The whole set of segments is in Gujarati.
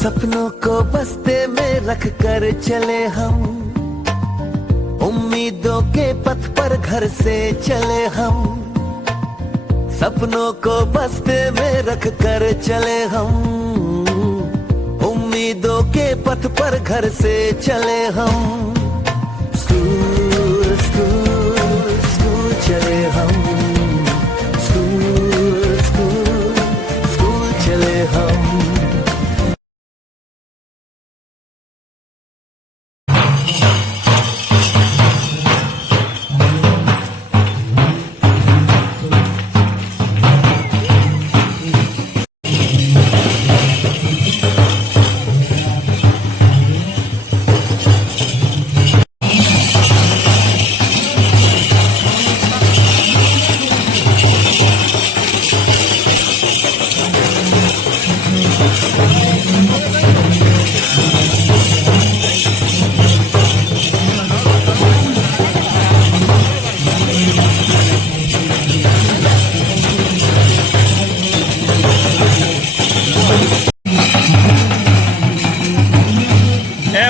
सपनों को बस्ते में रख कर चले हम, उम्मीदों के पथ पर घर से चले हम। सपनों को बस्ते में रख कर चले हम, उम्मीदों के पथ पर घर से चले हम। स्कूल स्कूल स्कूल चले हम, स्कूल स्कूल स्कूल चले हम।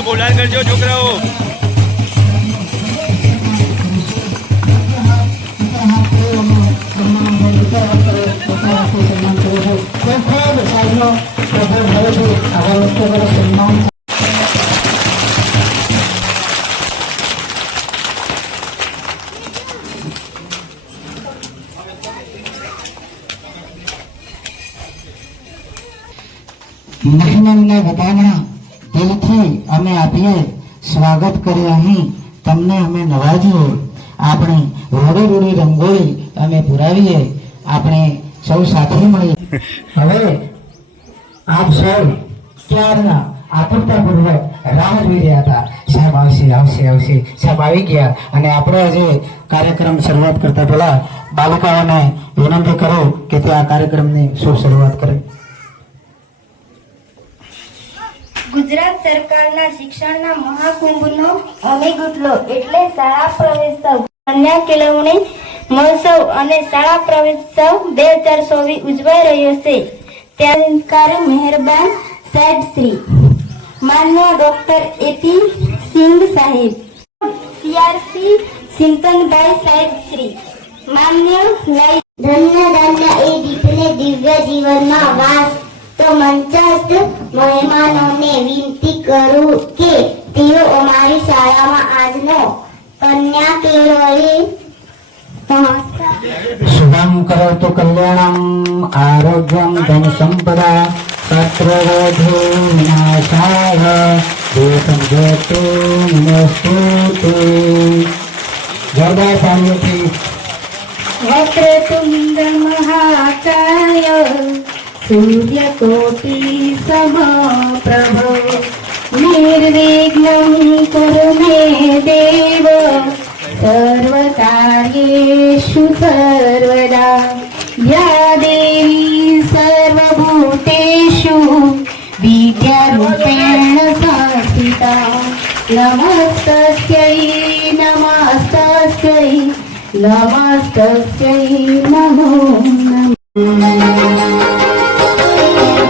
બોલાર કરજો છોકરાઓ। મહેમાનને વધામણા દિલથી અમે આપીએ, સ્વાગત કરીએ। અહીં તમને અમે નવાજીએ, આપણે રૂડી રૂડી રંગોળી અમે પુરાવીએ, આપણે સૌ સાથે મળીએ। હવે આપ સૌ ક્યારના આતુરતાપૂર્વક રાહ જોઈ રહ્યા હતા, સાહેબ આવશે આવશે આવશે, સાહેબ આવી ગયા। અને આપણે આજે કાર્યક્રમ શરૂઆત કરતા પહેલા બાલિકાઓને વિનંતી કરો કે તે આ કાર્યક્રમની શું શરૂઆત કરે। ગુજરાત સરકારના શિક્ષણના મહાકુંભનો અમિગુટલો એટલે શાળા પ્રવેશોત્સવ, કન્યા કેળવણી મહોત્સવ અને શાળા પ્રવેશોત્સવ 2024 ઉજવાઈ રહ્યો છે। ત્યારે મહેરબાન સાહેબ શ્રી માન્ય ડોક્ટર એપી સિંઘ સાહેબ, સીઆરસી ચિંતનભાઈ સાહેબ શ્રી માન્ય ધન્ય ધન્ય એ દીપને દિવ્ય જીવનમાં વાસ તો મંચસ્થ મહેમાનોને વિનંતી કરું કે તેઓ અમારી શાળામાં આજનો કન્યા કેળવણી શુભમ કરોતુ કલ્યાણમ આરોગ્યમ ધન સંપદા સત્રરોધો વિનાશાય દેશમ જયતુ નમસ્તુતે। જોરદાર તાળીઓથી। વક્રતુંડ મહાકાય सूर्यकोटि समप्रभ निर्विघ्नं कुरु मे देव सर्वकार्येषु सर्वदा। या देवी सर्वभूतेषु विद्यारूपेण संस्थिता नमस्तस्यै नमस्तस्यै नमस्तस्यै नमो नमः।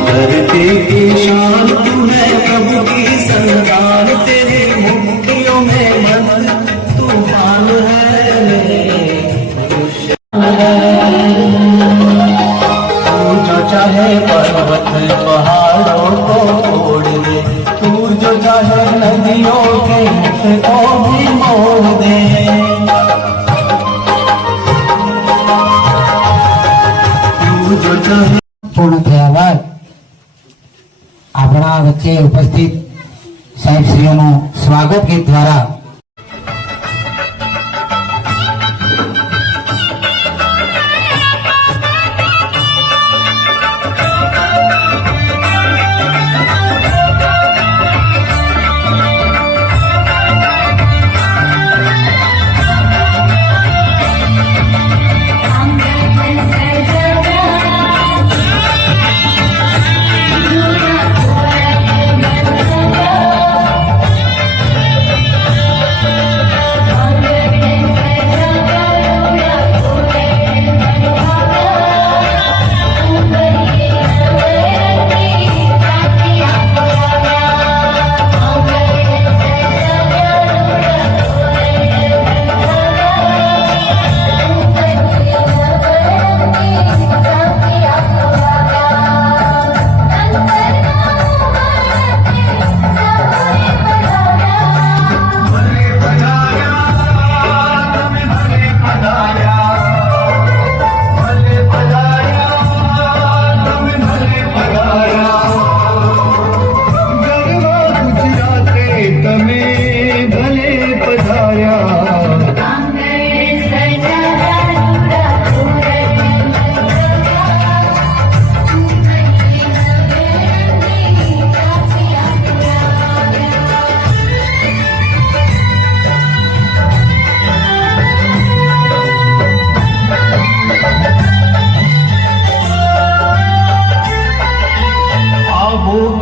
धरती की शान तू है, प्रभु की संतान, तेरी मुट्ठियों में मन तूफान है। तू जो चाहे पर्वत पहाड़ों को तोड़ दे, तू जो चाहे नदियों के मुख को भी मोड़ दे। तू जो चाहे પૂર્ણ થયા બાદ આપણા વચ્ચે ઉપસ્થિત સાહેબ શ્રીઓનું સ્વાગત ગીત દ્વારા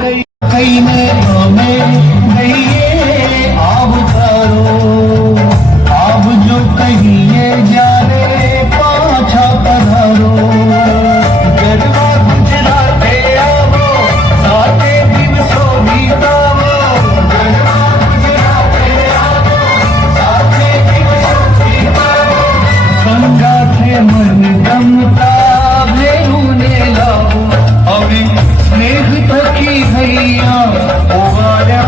गई कई में हमें गई आब करो आब जो कहिए जाने पाछा पधारो गरबा गुजराते आवो साथे दिवसो बीतावो गरबा गुजराते आवो साथे दिवसो बीतावो संगाथे मन गमता भेऊने लावो अभी स्नेह थकी भैया ओवार्या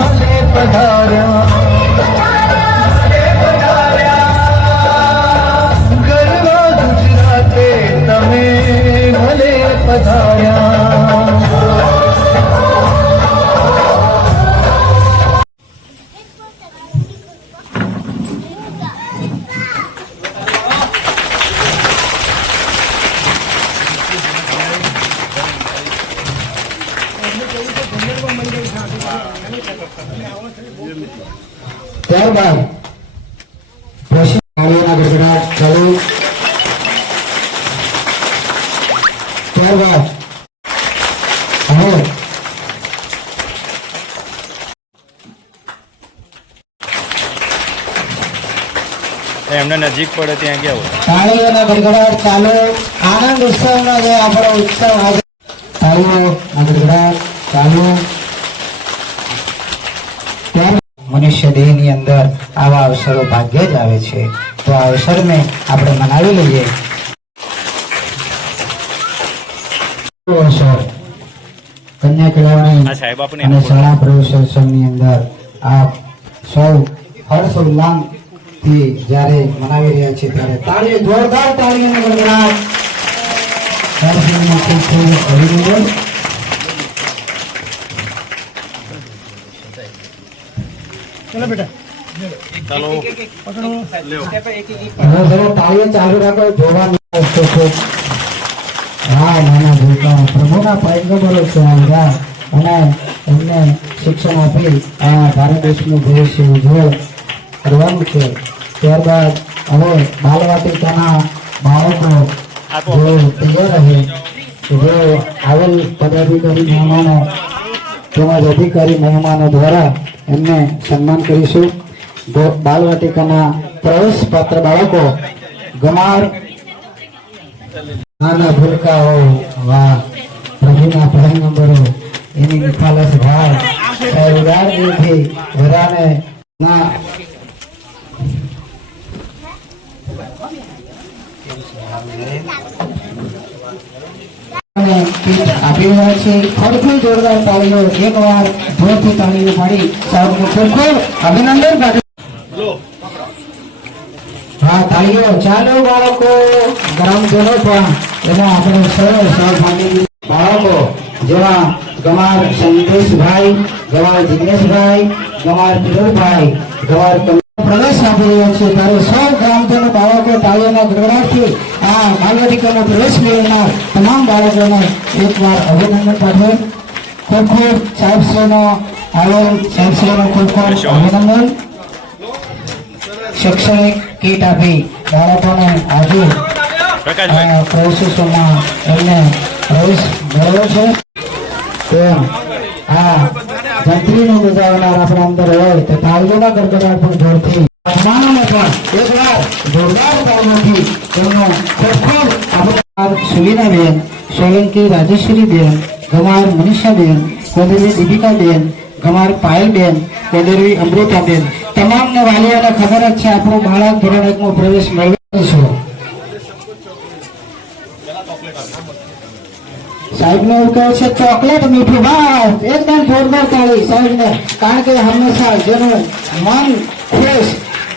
भले पधार्या गरबा गुजराते तमे भले पधार्या ત્યારબાદ પછી તાળીઓના ગડગડાટ ચાલુ ત્યારબાદ હવે એમને નજીક પડે ત્યાં ગયા હોય. તાળીઓના ગડગડાટ ચાલુ આનંદ ઉત્સવનો જે આપણો ઉત્સવ આજે તાળીઓના ગડગડાટ ચાલુ ત્યારે મનુષ્ય દેહની અંદર આવા અવસરો ભાગ્યે જ આવે છે તો આ અવસરને આપણે મનાવી લઈએ અવસર કન્યા કેળવણી આ સાહેબ આપણે અને શાળા પ્રવેશોત્સવની અંદર આપ સૌ હર્ષ ઉલ્લાસથી જ્યારે મનાવી રહ્યા છે ત્યારે તાળી જોરદાર તાળીઓનો ગડગડાટ હર્ષની ખૂબ ખૂબ અભિનંદન હવે જરા તાળીઓ ચાલુ રાખો જોવા ખૂબ હા નાના ભૂલકાઓ પ્રભુના પૈગંબરો છે આ અને એમને શિક્ષણ આપી આ ભારત દેશનું ભવિષ્ય ઉજ્જવળ કરવાનું છે ત્યારબાદ હવે બાલવાટિકાના બાળકો જો તૈયાર રહે જો આવેલ પદાધિકારી મહેમાનો તેમજ અધિકારી મહેમાનો દ્વારા એમને સન્માન કરીશું બાલવાટિકાના પ્રવેશ પાત્ર બાળકો ગમાર નાના ભૂલકાઓ વાહ પ્રભુના પૈગંબરો એની નિખાલસ ભાવ ઉદારથી વરાને ના આપી રહ્યા છે ફરીથી જોરદાર તાળીઓ એકવાર જોરથી તાળીઓ પાડી સાહેબને ખૂબ ખૂબ અભિનંદન પાઠવું હા તાળીઓ ચાલો બાળકો ગ્રામજનો પણ એમાં આપણે સૌ સહભાગી બાળકો જેવા ગમાર સંદેશભાઈ ગમાર જિગ્નેશભાઈ ગમાર કિશોરભાઈ ગમાર પ્રવેશ આપી રહ્યા છે ત્યારે સૌ ગ્રામજનો બાળકો તાળીઓના ગડગડાટથી આ બાલવાટિકાનો પ્રવેશ મેળવનાર તમામ બાળકોને એકવાર અભિનંદન પાઠવે ખૂબ ખૂબ સાહેબશ્રીનો આવેલ સાહેબશ્રીનો ખૂબ ખૂબ અભિનંદન શૈક્ષણિક કીટ આપી બાળકોને આજે પ્રવેશોત્સવમાં એમને પ્રવેશ મેળવ્યો છે તેમ આ જંત્રીને બજાવનાર આપણા અંદર હોય તો તાળીઓના ગડગડાટ પણ જોરથી મહેમાનોને પણ એકવાર જોરદાર તાળીઓથી તેમનો ખૂબ ખૂબ આભાર સુલીનાબેન સોલંકી રાજેશ્વરીબેન ગમાર મનીષાબેન કોદરવી દીપિકાબેન ગમાર પાયલબેન કોદરવી અમૃતાબેન તમામને વાલીઓને ખબર જ છે આપણું બાળક ધોરણ 1 માં પ્રવેશ મેળવીશું સાહેબ ને એવું કહે છે ચોકલેટ મીઠું બસ એકદમ જોરદાર તાળી સાહેબ ને કારણ કે હંમેશા જેનું મન ખુશ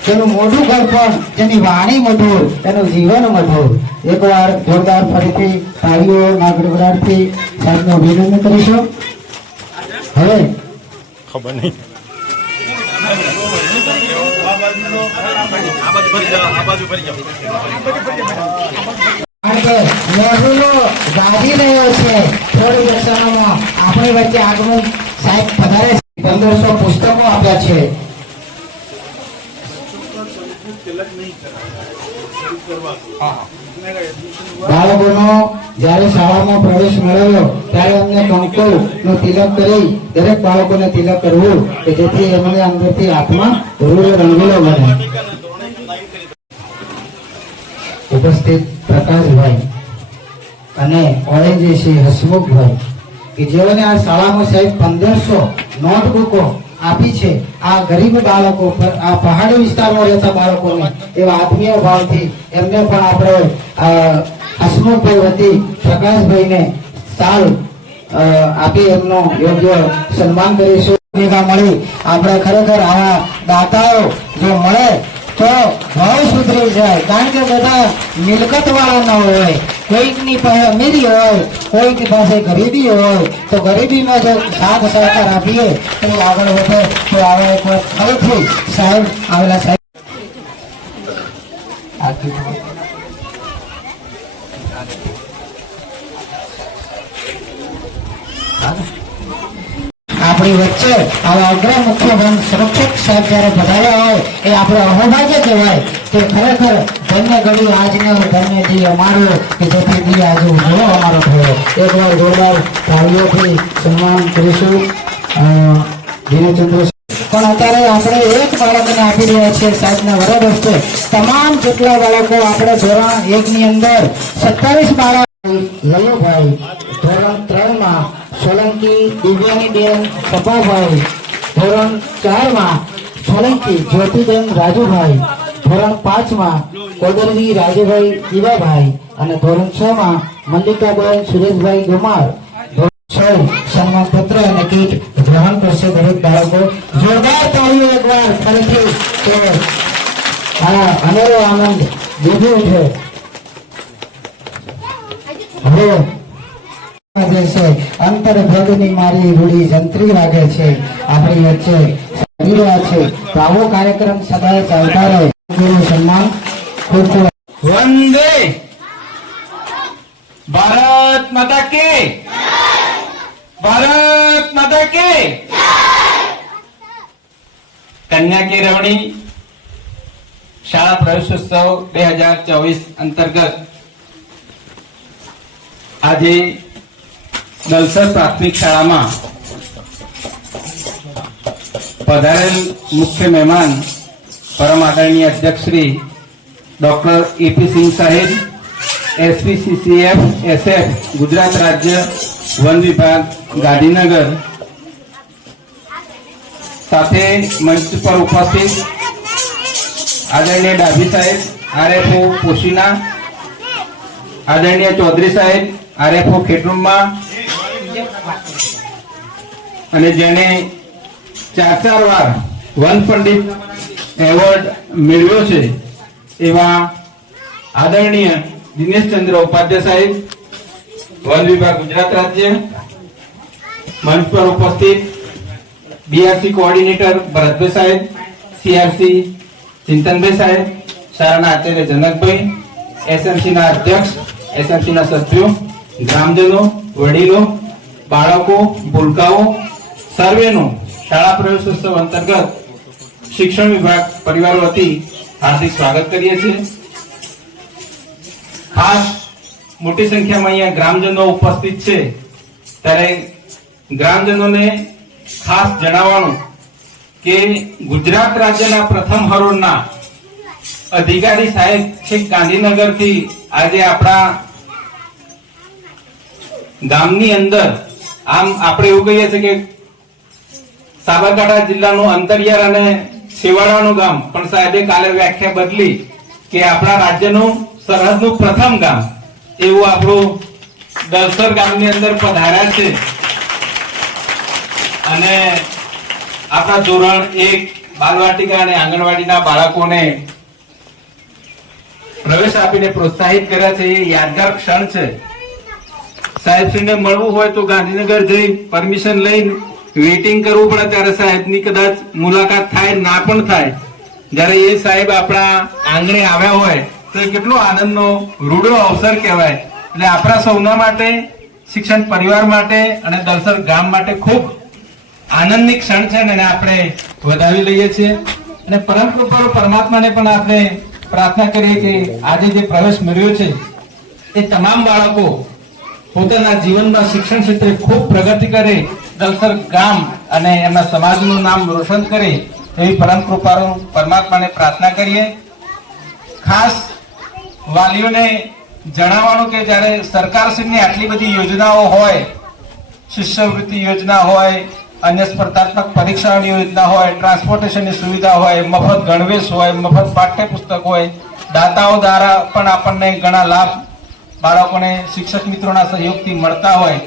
જેનું મોઢું ગળપણ જેની વાણી મધુર એનું જીવન મધુર એકવાર જોરદાર ફરીથી તાળીઓ ના ગડગડાટથી સાહેબનું અભિનંદન કરીશું હવે ખબર નહીં કારણ કે લહેરુલો ગાજી રહ્યો છે થોડી દર્શનોમાં આપણી વચ્ચે આગમન સાહેબ પધારે છે 1500 પુસ્તકો આપ્યા છે બાળકોનો જ્યારે શાળામાં પ્રવેશ મેળવ્યો ત્યારે કંકુનો તિલક કરી દરેક બાળકોને તિલક કરવું કે જેથી એમને અંદરથી આત્મા રૂડો રંગીલો બને. ઉપસ્થિત પ્રકાશભાઈ અને ઓરેન્જી શ્રી હસમુખભાઈ કે જેઓને આ શાળામાં સાહેબ 1500 નોટબુકો આપી છે. આ ગરીબ બાળકો પર, આ પહાડી વિસ્તારમાં રહેતા બાળકોને એવા આત્મીય ભાવથી એમને પણ આપણે હસમુખભાઈ વતી પ્રકાશભાઈને સાલ આપી એમનો યોગ્ય સન્માન કરીશું. ભેગા મળી આપણે ખરેખર આવા દાતાઓ જો મળે તો ભાવ સુધરી જાય. કારણ કે બધા મિલકત વાળા ન હોય, કોઈકની પાસે અમીરી હોય, કોઈકની પાસે ગરીબી હોય, તો ગરીબીમાં જો સાથ સહકાર આપીએ તો આગળ વધે. તો આવે એક વાર ફરીથી સાહેબ આવેલા સાહેબ આપણી વચ્ચે આવા અગ્ર મુખ્ય વન સંરક્ષક સાહેબ જયારે પધાર્યા હોય એ આપણે અહોભાગ્ય કહેવાય. તે ખરેખર ધન્ય ઘડી આજનો ધન્ય જી અમારો કે જેથી દી આજે ઉજળો અમારો થયો. એકવાર જોરદાર તાળીઓથી સન્માન કરીશું દિનેશચંદ્ર. પણ અત્યારે આપણે એક બાળકને આપી રહ્યા છીએ સાહેબના વરદ હસ્તે. તમામ જેટલા બાળકો આપણે ધોરણ 1 ની અંદર 27 બાળક લલ્લુભાઈ, ધોરણ 3 માં સોલંકી દિવ્યાનીબેન પપ્પાભાઈ, ધોરણ 4 માં સોલંકી જ્યોતિબેન રાજુભાઈ, ધોરણ 5 માં કોદરવી રાજુભાઈ દીવાભાઈ અને ધોરણ 6 માં મલ્લિકાબેન સુરેશભાઈ ગમાર. ધોરણ 6 સન્માન પત્ર અને કીટ ગ્રહણ કરશે દરેક બાળકો. જોરદાર તાળીઓ એકવાર ફરીથી તો આ અનેરો આનંદ લીધો છે. હવે અંતર ભેદની મારી રૂડી જંત્રી વાગે છે આપણી વચ્ચે આવી રહ્યા છે. તો આવો કાર્યક્રમ સદાય ચાલતા રહે. સન્માન ખૂબ ખૂબ वंदे भारत माता के भारत माता के कन्या केळवणी शाळा प्रवेशोत्सव 2024 अंतर्गत આજે દલસર પ્રાથમિક શાળામાં પધારેલ મુખ્ય મહેમાન પરમ આદરણીય અધ્યક્ષ શ્રી ડોક્ટર એપી સિંહ સાહેબ, એસપીસીસીએફ એસએફ ગુજરાત રાજ્ય વન વિભાગ ગાંધીનગર, સાથે મંચ પર ઉપસ્થિત આદરણીય ડાભી સાહેબ આરએફઓ પોશીના, આદરણીય ચૌધરી સાહેબ આરએફઓ ખેડૂતમાં અને જેને 4 વાર વન પંડિત એવોર્ડ મેળવ્યો છે એવા આદરણીય દિનેશચંદ્ર ઉપાધ્યાય સાહેબ, વન વિભાગ ગુજરાત રાજ્ય. મંચ પર ઉપસ્થિત બીઆરસી કોઓર્ડિનેટર ભરતભાઈ સાહેબ, સીઆરસી ચિંતનભાઈ સાહેબ, શાળાના આચાર્ય જનકભાઈ, એસએમસી ના અધ્યક્ષ, એસએમસી ના સભ્યો, ગ્રામજનો, વડીલો, બાળકો, ભૂલકાઓ સર્વેનું શાળા પ્રવેશોત્સવ અંતર્ગત શિક્ષણ વિભાગ પરિવાર વતી હાર્દિક સ્વાગત કરીએ છીએ. ખાસ મોટી સંખ્યામાં અહીંયા ગ્રામજનો ઉપસ્થિત છે ત્યારે ગ્રામજનોને ખાસ જણાવવાનું કે ગુજરાત રાજ્યના પ્રથમ હરોળના અધિકારી સાહેબ છે ગાંધીનગરથી આજે આપણા ગામની અંદર, આમ આપણે એવું કહીએ છીએ કે સાબરકાંઠા જિલ્લાનું અંતરિયાળ અને છેવાડાનું ગામ, પણ સાહેબે કાલે વ્યાખ્યા બદલી કે આપણા રાજ્યનું સરહદનું પ્રથમ ગામ એવું આપણું દલસર ગામની અંદર પધાર્યા છે. અને આપણા ધોરણ 1 બાલવાટિકા અને આંગણવાડીના બાળકોને પ્રવેશ આપીને પ્રોત્સાહિત કર્યા છે. એ યાદગાર ક્ષણ છે. સાહેબશ્રીને મળવું હોય તો ગાંધીનગર જઈ પરમિશન લઈને વેઇટિંગ કરવું પડે, ત્યારે સાહેબની કદાચ મુલાકાત થાય ના પણ થાય. જ્યારે એ સાહેબ આપણા આંગણે આવ્યા હોય તો એ કેટલો આનંદનો રૂડો અવસર કહેવાય. એટલે આપણા સૌના માટે, શિક્ષણ પરિવાર માટે અને દલસર ગામ માટે ખૂબ આનંદની ક્ષણ છે અને આપણે વધાવી લઈએ છીએ. અને પરમ કૃપાળુ પરમાત્માને પણ આપણે પ્રાર્થના કરીએ કે આજે જે પ્રવેશ મળ્યો છે એ તમામ બાળકો પોતાના જીવનમાં શિક્ષણ ક્ષેત્રે ખૂબ પ્રગતિ કરે, દલસર ગામ અને એમના સમાજનું નામ રોશન કરે એવી પરમ કૃપાળુ પરમાત્માને પ્રાર્થના કરીએ. ખાસ વાલીઓને જણાવવાનું કે જ્યારે સરકારશ્રીની આટલી બધી યોજનાઓ હોય, શિષ્યવૃત્તિ યોજના હોય, અન્ય સ્પર્ધાત્મક પરીક્ષાઓની યોજના હોય, ટ્રાન્સપોર્ટેશનની સુવિધા હોય, મફત ગણવેશ હોય, મફત પાઠ્યપુસ્તક હોય, દાતાઓ દ્વારા પણ આપણને ઘણા લાભ બાળકોને શિક્ષક મિત્રોના સહયોગથી મળતા હોય.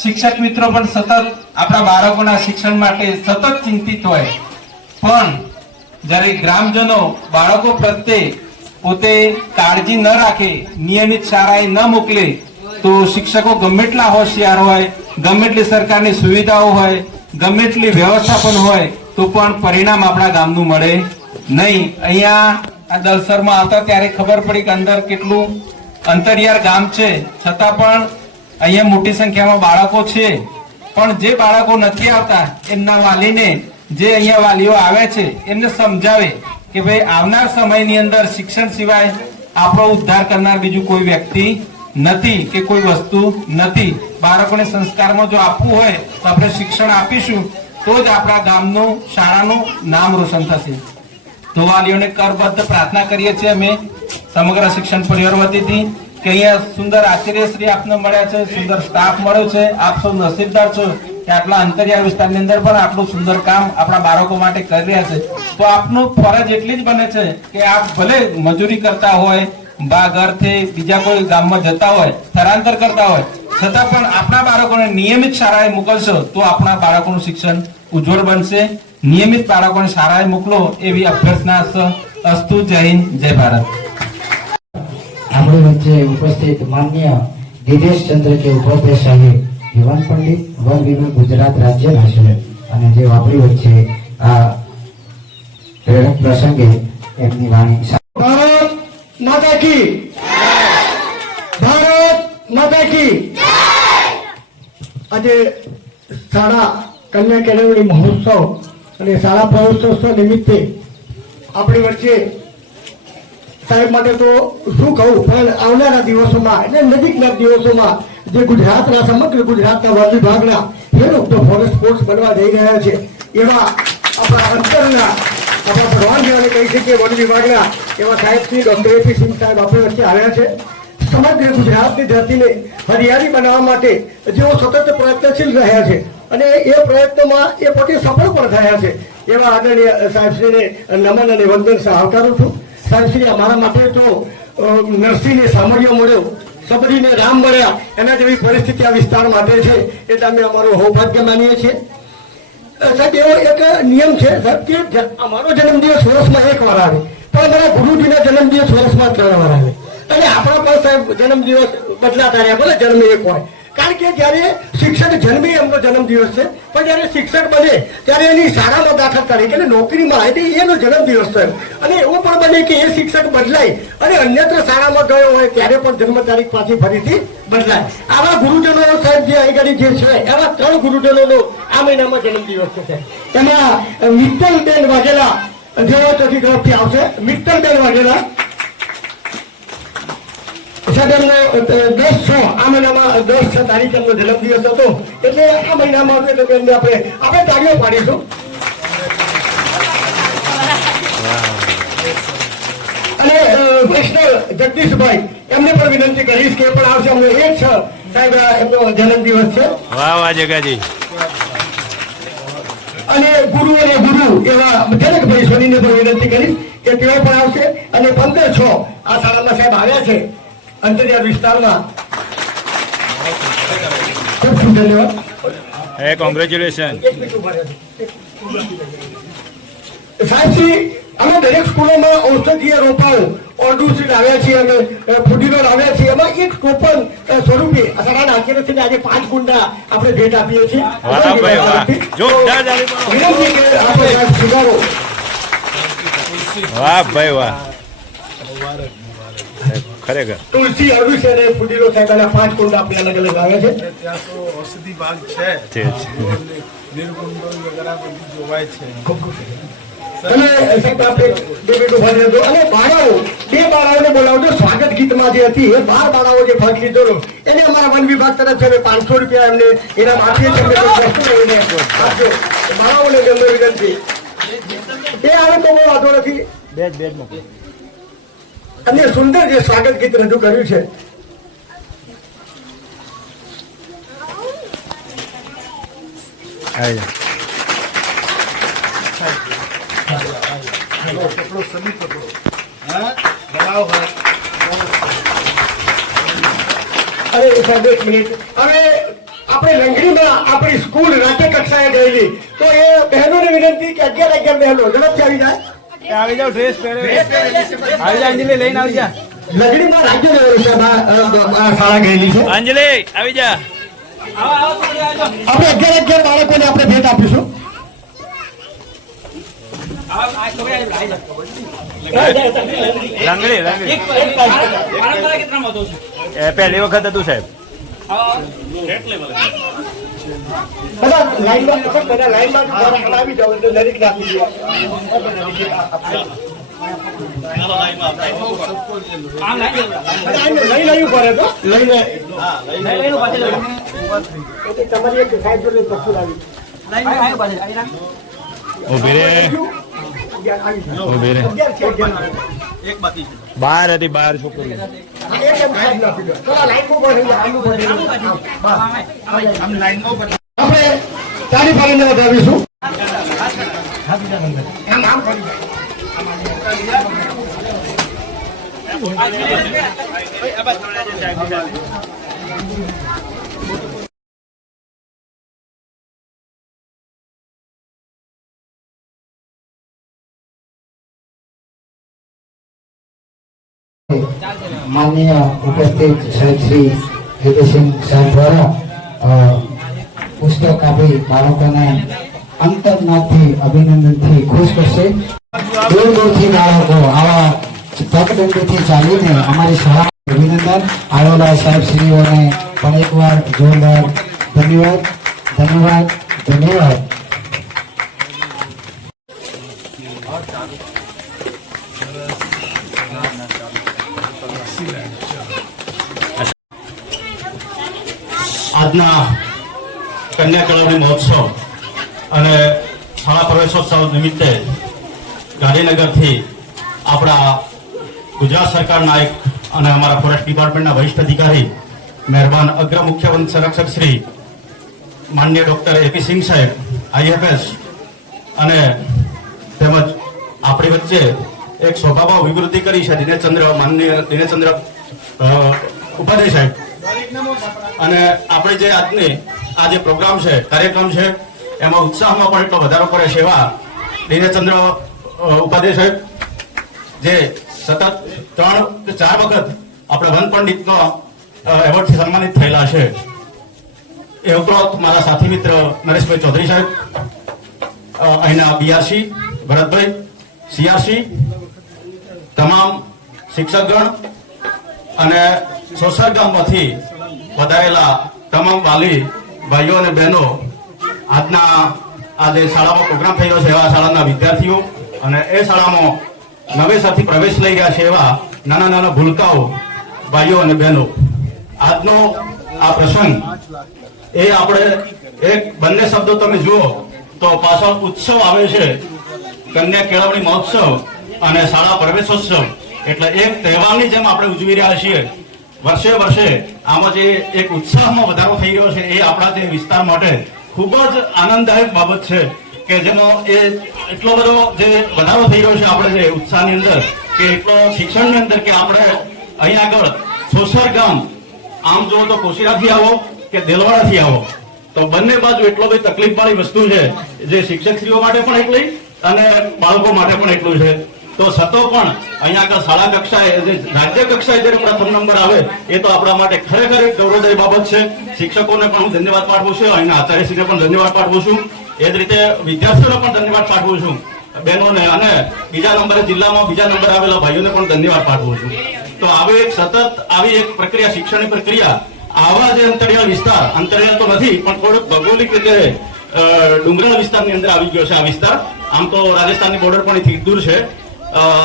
શિક્ષક મિત્રો પણ સતત આપણા બાળકોના શિક્ષણ માટે સતત ચિંતિત હોય, પણ જ્યારે ગ્રામજનો બાળકો પ્રત્યે પોતે કાળજી ન રાખે, નિયમિત શાળાએ ન મોકલે, તો શિક્ષકો ગમે એટલા હોશિયાર હોય, ગમે એટલી સરકારની સુવિધાઓ હોય, ગમે એટલી વ્યવસ્થાપન હોય, તો પણ પરિણામ આપણા ગામનું મળે નહીં. અહીંયા આ દલસરમાં આવતા ત્યારે ખબર પડી કે અંદર કેટલું અંતરિયાળ ગામ છે, છતાં પણ અહીંયા મોટી સંખ્યામાં બાળકો છે. પણ જે બાળકો નથી આવતા એમના વાલીને, જે અહીંયા વાલીઓ આવે છે, એમને સમજાવે કે ભાઈ આવનાર સમયની અંદર શિક્ષણ સિવાય આપણો ઉદ્ધાર કરનાર બીજું કોઈ વ્યક્તિ નથી કે કોઈ વસ્તુ નથી. બાળકોને સંસ્કારમાં જો આપવું હોય તો આપણે શિક્ષણ આપીશું તો જ આપણા ગામનું, શાળાનું નામ રોશન થશે. તો વાલીઓને કરબદ્ધ પ્રાર્થના કરીએ છીએ અમે સમગ્ર શિક્ષણ પરિવાર વતીથી કે અહીંયા સુંદર આચાર્યશ્રી આપને મળ્યા છે, સુંદર સ્ટાફ મળ્યો છે. આપ સૌ નસીબદાર છો કે આટલા અંતરિયાળ વિસ્તારની અંદર પણ આટલું સુંદર કામ આપણા બાળકો માટે કરી રહ્યા છે. તો આપનું ફરજ એટલી જ બને છે કે આપ ભલે મજૂરી કરતા હોય, ઘરથી બીજા કોઈ ગામમાં જતા હોય, સ્થળાંતર કરતા હોય, છતાં પણ આપણા બાળકોને નિયમિત શાળાએ મોકલશો તો આપણા બાળકોનું શિક્ષણ ઉજ્જવળ બનશે. નિયમિત બાળકોને શાળાએ મોકલો એવી અભ્યર્થના અસ્તુ. જય હિન્દ, જય ભારત. આપણી વચ્ચે ઉપસ્થિત માન્ય દિનેશ ચંદ્ર કે ઉપાધ્યાય સાહેબ, યુવાન પંડિત, વન વિભાગ ગુજરાત રાજ્યના છે, અને જે આપણી વચ્ચે આ પ્રેરક પ્રસંગે એમની વાણી. ભારત માતા કી, ભારત માતા કી. આજે શાળા કન્યા કેળવણી મહોત્સવ અને શાળા પ્રવેશોત્સવ નિમિત્તે આપણી વચ્ચે સાહેબ માટે તો શું કહું, પણ આવનારા દિવસોમાં એટલે નજીકના દિવસોમાં જે ગુજરાતના, સમગ્ર ગુજરાતના વન વિભાગના head of the forest sports બનવા જઈ રહ્યા છે એવા આપણા અંતરના, આપણા ભગવાન જેવાને કહી શકીએ વન વિભાગના એવા સાહેબ શ્રી ડોક્ટર એપી સિંહ સાહેબ આપણી વચ્ચે આવ્યા છે. સમગ્ર ગુજરાતની ધરતીને હરિયાળી બનાવવા માટે જેઓ સતત પ્રયત્નશીલ રહ્યા છે અને એ પ્રયત્નોમાં એ પોતે સફળ પણ થયા છે એવા આદરણીય સાહેબશ્રીને નમન અને વંદન આવકારું છું. સાહેબશ્રી, અમારા માટે તો નરસિંહને સામળિયો મળ્યો, સબરીને રામ મળ્યા, એના જેવી પરિસ્થિતિ આ વિસ્તાર માટે છે, એટલે અમે અમારું સૌભાગ્ય માનીએ છીએ. સાહેબ, એવો એક નિયમ છે સાહેબ કે અમારો જન્મદિવસ વર્ષમાં એક વાર આવે, પણ અમારા ગુરુજીના જન્મદિવસ વર્ષમાં 3 વાર આવે. અને આપણા પણ સાહેબ જન્મદિવસ બદલાતા રહ્યા, ભલે જન્મ એક હોય. કારણ કે જ્યારે શિક્ષક જન્મે એમનો જન્મદિવસ છે, પણ જ્યારે શિક્ષક બને ત્યારે એની શાળામાં દાખલ કરે કે નોકરીમાં એટલે એનો જન્મદિવસ થયો. અને એવું પણ બને કે એ શિક્ષક બદલાય અને અન્યત્ર શાળામાં ગયો હોય ત્યારે પણ જન્મ તારીખ પાછી ફરીથી બદલાય. આવા ગુરુજનો સાહેબ જે અહીં જે છે, એવા 3 ગુરુજનોનો આ મહિનામાં જન્મદિવસ છે. એમાં મિત્તલબેન વાઘેલા જેઓ ચોથી તરફથી આવશે. મિત્તલબેન વાઘેલા સાહેબ, એમનો 10/6 આ મહિનામાં 10/6 તારીખે એમનો જન્મદિવસ હતો, એટલે આ મહિનામાં એટલે એમને આપણે તાળીઓ પાડીશું. અને વૈષ્ણવ જગદીશભાઈ, એમને પણ વિનંતી કરીશ કે એ પણ આવશે. અમને 1/6 સાહેબ એમનો જન્મદિવસ છે. વાહ વાહ જગાજી. અને ગુરુ એવા જનકભાઈ સોનીને પણ વિનંતી કરીશ કે તેઓ પણ આવશે. અને 15/6 આ શાળામાં સાહેબ આવ્યા છે અંતરિયાળ વિસ્તારમાં. ખૂબ ખૂબ ધન્યવાદ. હે કોંગ્રેચ્યુલેશન. સાહેબશ્રી, અમે દરેક સ્કૂલોમાં ઔષધીય રોપાઓ ઓર્ડુસી લાવ્યા છીએ, અમે ફુડીનો લાવ્યા છીએ. એમાં એક ટોપન સ્વરૂપે શાળાના આચાર્યશ્રીને આજે 5 કુંડા આપણે ભેટ આપીએ છીએ. વિનંતી કે આપણે સાહેબ સુધારો. વાહ ભાઈ વાહ, ખરેખર. તુલસી અરવી છે અને ફુડીનો સાહેબ 5 કુંડા આપણે અલગ અલગ લાવ્યા છે. ત્યાં તો ઔષધિ બાગ છે, નિર્ગુંડો વગેરે બધી જોવાય છે. ખૂબ ખૂબ અને સાહેબ આપણે બે મિનિટ ઉભા રહેજો. અને બાળાઓ, બે બાળાઓને બોલાવજો. સ્વાગત ગીતમાં જે હતી એ 12 બાળાઓ જે ભાગ લીધો હતો એને અમારા વન વિભાગ તરફથી અમે 500 રૂપિયા એમને ઇનામ આપીએ છીએ. એમને કોઈ વસ્તુ લઈને આપજો. બાળાઓને ગમે વિનંતી. એ આવે તો બહુ વાંધો નથી. અને સુંદર જે સ્વાગત ગીત રજૂ કર્યું છે. આવી જા. અરે સાહેબ એક મિનિટ. હવે આપણે લંગડીમાં આપણી સ્કૂલ રાજ્ય કક્ષાએ ગયેલી તો એ બહેનોને વિનંતી કે 11 બહેનો ઝડપથી આવી જાય. આવી જાઓ, ડ્રેસ પહેરે. આવી જા અંજલિ, લઈને આવી જા. લંગડીમાં રાજ્ય લેવલ શાળા ગયેલી છે. અંજલિ આવી જા. આપણે 11 બાળકોને આપણે ભેટ આપીશું. લંગડી એ પહેલી વખત હતું સાહેબ. બધા લાઈનમાં આવી જાઓ એટલે દરેક રાખી દઈએ. લઈને પડે તો લઈને તમારી એક સાહેબ જોડે તસવીર આવી. ઉભી રે, ઉભી રે. બહાર હતી, બહાર છોકરી. આપણે તારી પાડીને વધાવીશું. માનનીય ઉપસ્થિત સાહેબ શ્રી હેતસિંહ સાહેબ દ્વારા પુસ્તક આપી બાળકોને અંતરનાથથી અભિનંદનથી ખુશ કરશે. દૂર દૂરથી બાળકો આવા પગદંડીથી ચાલીને અમારી શાળા અભિનંદન. આવેલા સાહેબ શ્રીઓને પણ એકવાર જોરદાર ધન્યવાદ, ધન્યવાદ, ધન્યવાદ. આજના કન્યા કેળવણી મહોત્સવ અને શાળા પ્રવેશોત્સવ નિમિત્તે ગાંધીનગરથી આપણા ગુજરાત સરકારના એક અને અમારા ફોરેસ્ટ ડિપાર્ટમેન્ટના વરિષ્ઠ અધિકારી મહેરબાન અગ્ર મુખ્ય વન સંરક્ષક શ્રી માનનીય ડોક્ટર એપી સિંહ સાહેબ IFS અને તેમજ આપણી વચ્ચે એક સ્વભાવ વિવૃત્તિ કરી છે માનનીય દિનેશચંદ્ર ઉપાધ્યાય સાહેબ. અને આપણે જે આજની આ જે પ્રોગ્રામ છે, કાર્યક્રમ છે, એમાં ઉત્સાહમાં પણ એટલો વધારો કરે છે એવા દિનેશચંદ્ર ઉપાધ્યાય સાહેબ જે સતત 3 કે 4 વખત આપણે વન પંડિતનો એવોર્ડથી સન્માનિત થયેલા છે. એ ઉપરાંત મારા સાથી મિત્ર નરેશભાઈ ચૌધરી સાહેબ, અહીંના BRC ભરતભાઈ, CRC, તમામ શિક્ષકગણ અને સોસર ગામમાંથી વધારેલા તમામ વાલી ભાઈઓ અને બહેનો, આજના આ જે શાળામાં પ્રોગ્રામ થઈ રહ્યો છે એવા શાળાના વિદ્યાર્થીઓ અને એ શાળામાં નવેસરથી પ્રવેશ લઈ રહ્યા છે એવા નાના નાના ભૂલકાઓ ભાઈઓ અને બહેનો, આજનો આ પ્રસંગ એ આપણે એક બંને શબ્દો તમે જુઓ તો પાછળ ઉત્સવ આવે છે, કન્યા કેળવણી મહોત્સવ અને શાળા પ્રવેશોત્સવ. એટલે એક તહેવારની જેમ આપણે ઉજવી રહ્યા છીએ. વર્ષે વર્ષે આમાં જે એક ઉત્સાહમાં વધારો થઈ રહ્યો છે એ આપણા જે વિસ્તાર માટે ખૂબ જ આનંદદાયક બાબત છે કે જેમાં એ એટલો બધો જે વધારો થઈ રહ્યો છે આપણે જે ઉત્સાહની અંદર કે એટલો શિક્ષણની અંદર કે આપણે અહીં આગળ સોસર ગામ આમ જુઓ તો કોશિરાથી આવો કે દેલવાડાથી આવો તો બંને બાજુ એટલો બધી તકલીફ વાળી વસ્તુ છે જે શિક્ષકશ્રીઓ માટે પણ એટલી અને બાળકો માટે પણ એટલું છે. તો છતાં પણ અહીંયા આગળ શાળા કક્ષાએ રાજ્ય કક્ષાએ જ્યારે પ્રથમ નંબર આવે એ તો આપણા માટે ખરેખર એક ગૌરવદાયી બાબત છે. શિક્ષકોને પણ હું ધન્યવાદ પાઠવું છું, અહીંના આચાર્યશ્રીને પણ ધન્યવાદ પાઠવું છું, એ જ રીતે વિદ્યાર્થીઓને પણ ધન્યવાદ પાઠવું છું, બહેનોને, અને બીજા નંબરે જિલ્લામાં બીજા નંબર આવેલા ભાઈઓને પણ ધન્યવાદ પાઠવું છું. તો આવી એક સતત આવી એક પ્રક્રિયા, શિક્ષણની પ્રક્રિયા આવા જે અંતરિયાળ વિસ્તાર, અંતરિયાળ તો નથી પણ થોડુંક ભૌગોલિક રીતે ડુંગરાળ વિસ્તારની અંદર આવી ગયો છે આ વિસ્તાર, આમ તો રાજસ્થાનની બોર્ડર પણ અહીંથી દૂર છે,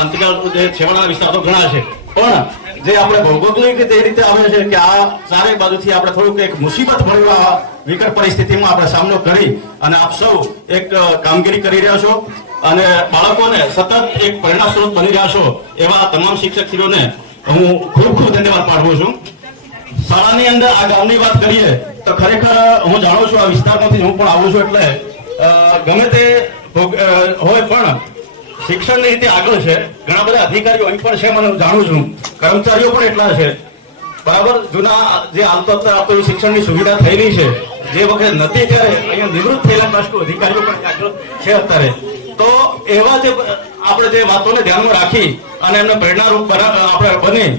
અંતરિયાળ જે છેવાડાના વિસ્તાર તો ઘણા છે, પણ જે આપણે ભૌગોલિક તે રીતે આવે છે કે આ ચારે બાજુથી આપણે થોડુંક એક મુસીબત ભરેલું આ વિકટ પરિસ્થિતિમાં આપણે સામનો કરી અને આપ સૌ એક કામગીરી કરી રહ્યા છો અને બાળકોને સતત એક પ્રેરણા સ્ત્રોત બની રહ્યા છો એવા તમામ શિક્ષકશ્રીઓને હું ખૂબ ખૂબ ધન્યવાદ પાઠવું છું. શાળાની અંદર આ ગામની વાત કરીએ તો ખરેખર હું જાણું છું, આ વિસ્તારમાંથી હું પણ આવું છું, એટલે ગમે તે હોય પણ શિક્ષણની રીતે આગળ છે. ઘણા બધા અધિકારીઓ અહીં પણ છે, મને જાણું છું, કર્મચારીઓ પણ એટલા છે, બરાબર. જૂના જે હાલ તો આપણી શિક્ષણની સુવિધા થયેલી છે, જે વખતે નથી ત્યારે અહીંયા નિવૃત્ત થયેલા ટ્રસ્ટ અધિકારીઓ પણ આગળ છે અત્યારે. તો એવા જે આપણે જે વાતોને ધ્યાનમાં રાખી અને એમને પ્રેરણારૂપ આપણે બની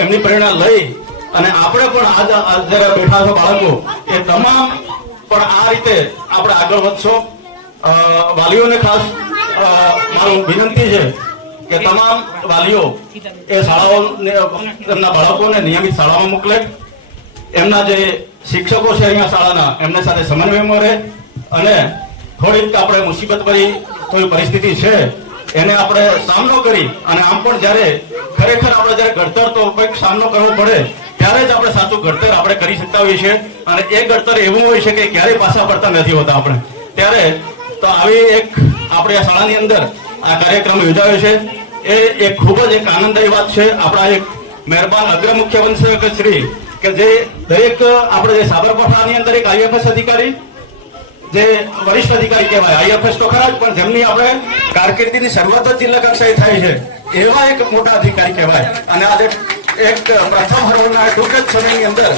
એમની પ્રેરણા લઈ અને આપણે પણ આજ જયારે બેઠા છો બાળકો એ તમામ પણ આ રીતે આપણે આગળ વધશો. વાલીઓને ખાસ મારું વિનંતી છે કે તમામ વાલીઓ એ શાળાઓને એમના બાળકોને નિયમિત શાળામાં મોકલે, એમના જે શિક્ષકો છે અહીંયા શાળાના એમના સાથે સમન્વયમાં રહે અને થોડીક આપણે મુસીબત ભરી થોડી પરિસ્થિતિ છે એને આપણે સામનો કરી અને આમ પણ જ્યારે ખરેખર આપણે જ્યારે ઘડતર તો કંઈક સામનો કરવો પડે ત્યારે જ આપણે સાચું ઘડતર આપણે કરી શકતા હોઈએ છીએ અને એ ઘડતર એવું હોય છે કે ક્યારેય પાછા પડતા નથી હોતા આપણે. ત્યારે તો આવી એક આપણી આ શાળાની અંદર આ કાર્યક્રમ યોજાયો છે એ એક ખૂબ જ એક આનંદદાયી વાત છે. આપણા એક મહેરબાન અગ્ર મુખ્ય વંશક શ્રી કે જે દરેક આપણે જે સાબરકાંઠાની અંદર એક IFS અધિકારી જે વરિષ્ઠ અધિકારી કહેવાય, IFS તો ખરા જ, પણ જેમની આપણે કારકિર્દીની શરૂઆત જ જિલ્લા કક્ષાએ થાય છે એવા એક મોટા અધિકારી કહેવાય. અને આજે એક પ્રથમ હરોળના ટૂંક જ સમયની અંદર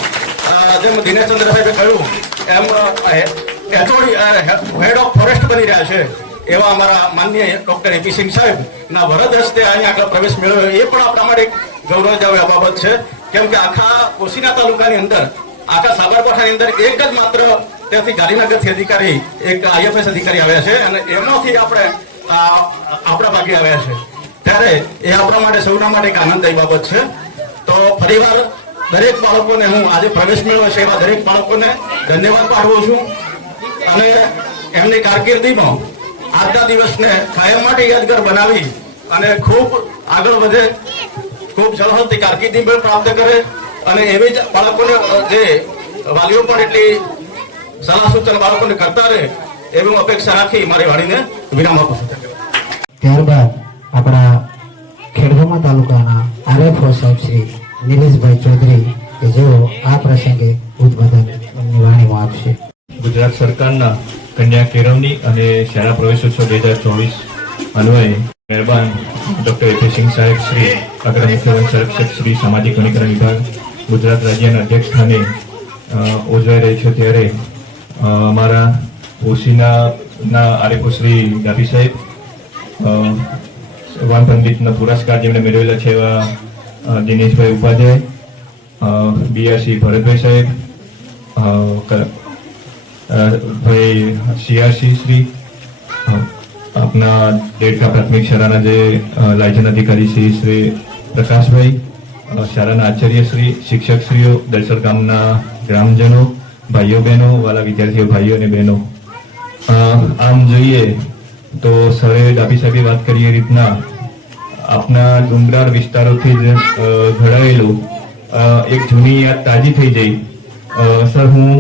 જેમ દિનેશચંદ્ર સાહેબે કહ્યું એમ હેડ ઓફ ફોરેસ્ટ બની રહ્યા છે એવા અમારા માનનીય ડોક્ટર AP સિંહ સાહેબ ના વરદ હસ્તે અહીંયા આગળ પ્રવેશ મેળવ્યો એ પણ આપણા માટે ગૌરવજાવી બાબત છે. કેમ કે આખા કોસીના તાલુકાની અંદર આખા સાબરકાંઠાની અંદર એક જ માત્ર ત્યાંથી ગાંધીનગરથી અધિકારી એક IFS અધિકારી આવ્યા છે અને એમાંથી આપણે આપણા ભાગે આવ્યા છે ત્યારે એ આપણા માટે સૌના માટે એક આનંદદાયી બાબત છે. તો ફરીવાર દરેક બાળકોને હું આજે પ્રવેશ મેળવ્યો છે એવા દરેક બાળકોને ધન્યવાદ પાઠવું છું અને એમની કારકિર્દીમાં આજના દિવસને કાયમ માટે યાદગાર બનાવી અને ખૂબ આગળ વધે, ખૂબ ઝળહળતી કારકિર્દી પણ પ્રાપ્ત કરે અને એવી જ બાળકોને જે વાલીઓ પણ એટલી સલાહ સૂચન બાળકોને કરતા રહે એવી હું અપેક્ષા રાખી મારી વાણીને વિરામ આપું છું. ત્યારબાદ આપણા ખેડબ્રહ્મા તાલુકાના RFO સાહેબ શ્રી નિલેશભાઈ ચૌધરી કે જેઓ આ પ્રસંગે ઉદ્બોધનની વાણીમાં આપશે. ગુજરાત સરકારના કન્યા કેળવણી અને શાળા પ્રવેશોત્સવ 2024 અન્વયે મહેરબાન ડોક્ટર AP સિંહ સાહેબ શ્રી અગ્ર મુખ્ય સંરક્ષક શ્રી સામાજિક વનીકરણ વિભાગ ગુજરાત રાજ્યના અધ્યક્ષ સ્થાને ઉજવાઈ રહી છે ત્યારે અમારા ઓશીના RFO શ્રી ડાભી સાહેબ, વન પંડિતનો પુરસ્કાર જેમણે મેળવેલા છે એવા દિનેશભાઈ ઉપાધ્યાય, BRC ભરતભાઈ સાહેબ, ભાઈ CRC શ્રી, આપના દેડકા પ્રાથમિક શાળાના જે લાયસન્સ અધિકારી શ્રી પ્રકાશભાઈ, શાળાના આચાર્ય શ્રી, શિક્ષકશ્રીઓ, દલસર ગામના ગ્રામજનો, ભાઈઓ બહેનો, વાલા વિદ્યાર્થીઓ ભાઈઓ અને બહેનો, આમ જોઈએ તો સરે ડાભી સાહેબે વાત કરી એ રીતના આપના ડુંગરાળ વિસ્તારોથી જ ઘડાયેલું એક જૂની યાદ તાજી થઈ જઈ. સર હું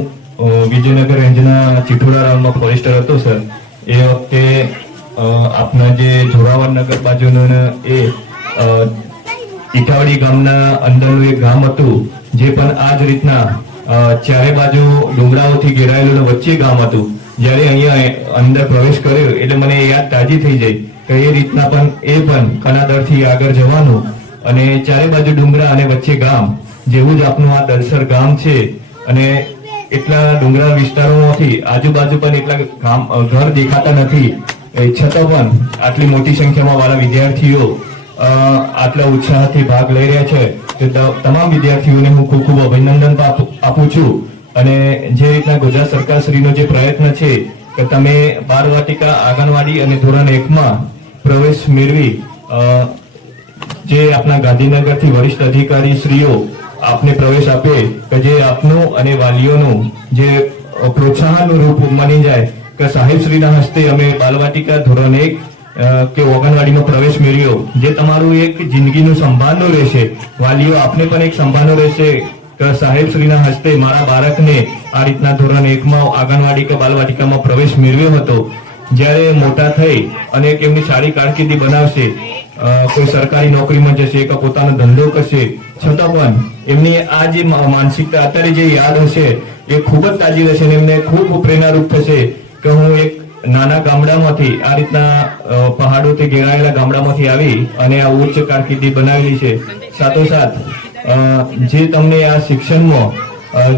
વિજયનગર રેન્જના ચિઠોડા રાઉન્ડમાં ફોરેસ્ટર હતો સર. એ વખતે આપના જે જોરાવરનગર બાજુનું એ ઈટાવડી ગામના અંદરનું એક ગામ હતું જે પણ આ જ રીતના ચારે બાજુ ડુંગરાઓથી ઘેરાયેલું વચ્ચે ગામ હતું. જ્યારે અહીંયા અંદર પ્રવેશ કર્યો એટલે મને યાદ તાજી થઈ જાય કે એ રીતના પણ કનાદરથી આગળ જવાનું અને ચારે બાજુ ડુંગરા અને વચ્ચે ગામ જેવું જ આપનું આ દલસર ગામ છે અને એટલા ડુંગરા વિસ્તારોમાંથી આજુબાજુ પણ એટલા ઘર દેખાતા નથી, છતાં પણ આટલી મોટી સંખ્યામાં વાળા વિદ્યાર્થીઓ આટલા ઉત્સાહથી ભાગ લઈ રહ્યા છે તો તમામ વિદ્યાર્થીઓને હું ખૂબ ખૂબ અભિનંદન આપું છું. અને જે રીતના ગુજરાત સરકાર શ્રીનો જે પ્રયત્ન છે કે તમે બાળવાટિકા, આંગણવાડી અને ધોરણ 1માં પ્રવેશ મેળવી જે આપના ગાંધીનગરથી વરિષ્ઠ અધિકારી શ્રીઓ આપને પ્રવેશ આપે કે જે આપનું અને વાલીઓનું જે પ્રોત્સાહનનું રૂપ બની જાય કે સાહેબશ્રીના હસ્તે અમે બાલવાટિકા ધોરણ 1 કે ઓગણવાડીમાં પ્રવેશ મેળવ્યો, જે તમારું એક જિંદગીનું સંભાળનું રહેશે. વાલીઓ આપને પણ એક સંભાળનું રહેશે કે સાહેબશ્રીના હસ્તે મારા બાળકને આ રીતના ધોરણ 1માં આંગણવાડી કે બાલવાટિકામાં પ્રવેશ મેળવ્યો હતો. જ્યારે મોટા થઈ અને એમની સારી કારકિર્દી બનાવશે, કોઈ સરકારી નોકરીમાં જશે કે પોતાનો ધંધો કરશે, છતાં પણ એમની આ જે માનસિકતા અત્યારે જે યાદ હશે એ ખૂબ જ તાજી રહેશે અને એમને ખૂબ પ્રેરણારૂપ થશે કે હું એક નાના ગામડામાંથી આ રીતના પહાડોથી ઘેરાયેલા ગામડામાંથી આવી અને આ ઉચ્ચ કારકિર્દી બનાવેલી છે. સાથોસાથ જે તમને આ શિક્ષણમાં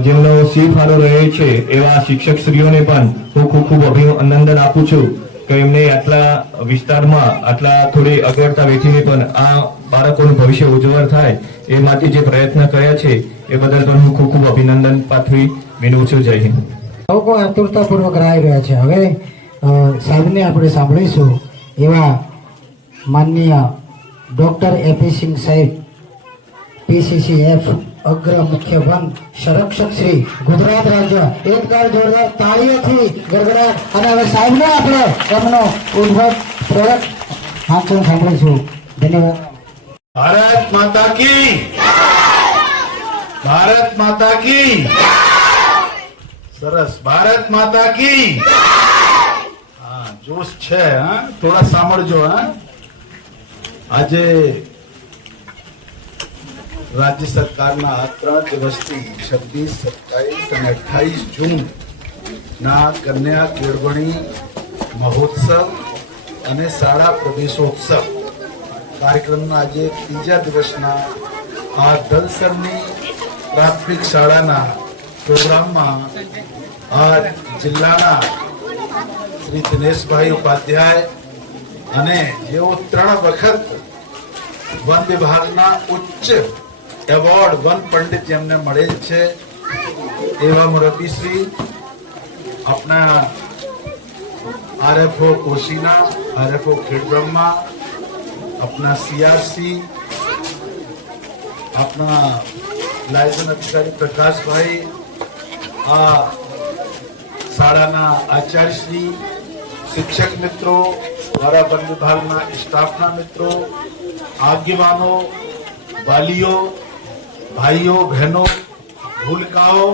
જેમનો શિવ ફાળો રહે છે એવા શિક્ષકશ્રીઓને પણ હું ખૂબ ખૂબ અભિનંદન આપું છું કે એમને આટલા વિસ્તારમાં આટલા થોડી અગવડતા વેઠીને પણ આ બાળકોનું ભવિષ્ય ઉજ્જવળ થાય એ માટે જે પ્રયત્ન કર્યા છે એ બદલ પણ હું ખૂબ ખૂબ અભિનંદન પાઠવી વિનવું છું. જય હિન્દ. લોકો આતુરતાપૂર્વક રાહ રહ્યા છે. હવે સાહેબને આપણે સાંભળીશું એવા માનનીય ડોક્ટર એપી સિંહ સાહેબ, PCCF અગ્ર મુખ્ય વન સંરક્ષક શ્રી, ગુજરાત રાજ્ય. એક કાર જોરદાર તાળીઓથી ગડગડાટ. અને હવે સાહેબને આપણે એમનો ઉદ્ભવ પ્રોડક્ટ વાંચન સાંભળીશું. ધન્યવાદ. भारत माता की, भारत माता की सरस, भारत माता की. हाँ, जोश છે. હા, થોડા સાંભળજો. હા, આજે રાજ્ય સરકારના આ 3 દિવસથી 26, 27 અને 28 જૂન ના કન્યા કેળવણી મહોત્સવ અને શાળા પ્રવેશોત્સવ કાર્યક્રમના આજે 3જા દિવસના આ દલસરની પ્રાથમિક શાળાના પ્રોગ્રામમાં આ જિલ્લાના શ્રી દિનેશભાઈ ઉપાધ્યાય અને જેઓ 3 વખત વન વિભાગના ઉચ્ચ એવોર્ડ વન પંડિત જેમને મળેલ છે એવા મુરબ્બીશ્રી આપણા RFO કોશીના, RFO ખેડબ્રહ્મા, अपना CRC, अपना लाइसेंस अधिकारी प्रकाश भाई, आ शाळाना आचार्य श्री, शिक्षक मित्रों, मारा वन विभागना स्टाफना मित्रों, આગેવાનો, વાલીઓ, ભાઈઓ, બહેનો, ભૂલકાઓ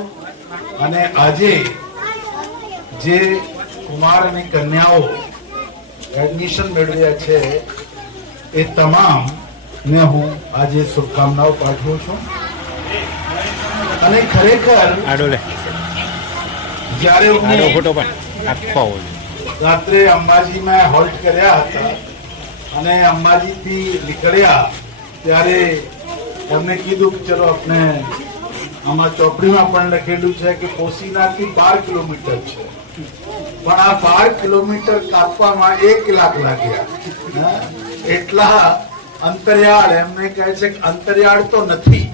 અને આજે જે કુમાર અને કન્યાઓ એડમિશન મેળવ્યા છે એ તમામ ને હું આજે શુભકામનાઓ પાઠવું છું. અને ખરેખર જ્યારે રાત્રે અંબાજીમાં હોલ્ટ કર્યા હતા અને અંબાજીથી નીકળ્યા ત્યારે એમને કીધું કે ચલો આપણે આમાં ચોપડીમાં પણ લખેલું છે કે કોસીનાથી 12 કિલોમીટર છે, પણ આ 12 કિલોમીટર કાપવામાં 1 કલાક લાગ્યા. એટલા અંતરિયાળ, એમને કહે છે કે અંતરિયાળ તો નથી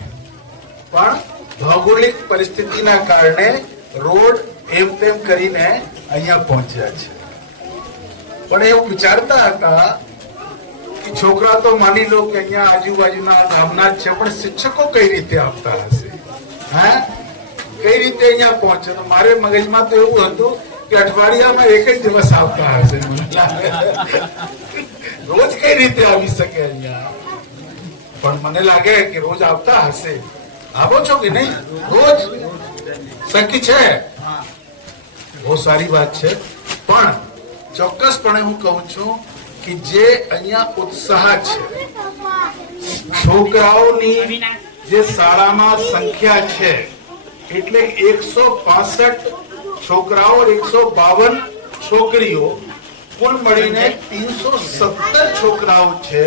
પણ ભૌગોલિક પરિસ્થિતિના કારણે રોડ એમ તેમ કરીને અહીંયા પહોંચ્યા છે. પણ એવું વિચારતા હતા કે છોકરા તો માની લો કે અહીંયા આજુબાજુના ગામના જ છે, પણ શિક્ષકો કઈ રીતે આપતા હશે? હા, કઈ રીતે અહીંયા પહોંચે? તો મારે મગજમાં તો એવું હતું કે અઠવાડિયામાં 1 જ દિવસ આવતા હશે. રોજ કઈ રીતે આવી શકે અહીંયા? પણ મને લાગે કે રોજ આવતા હશે. આવો છો કે નહીં? રોજ શક્ય છે. બહુ સારી વાત છે. પણ ચોક્કસપણે હું કહું છું કે જે અહીંયા ઉત્સાહ છે, છોકરાઓની જે શાળામાં સંખ્યા છે એટલે 165 છોકરાઓ, 152 છોકરીઓ, કુલ મળીને 317 છોકરાઓ છે.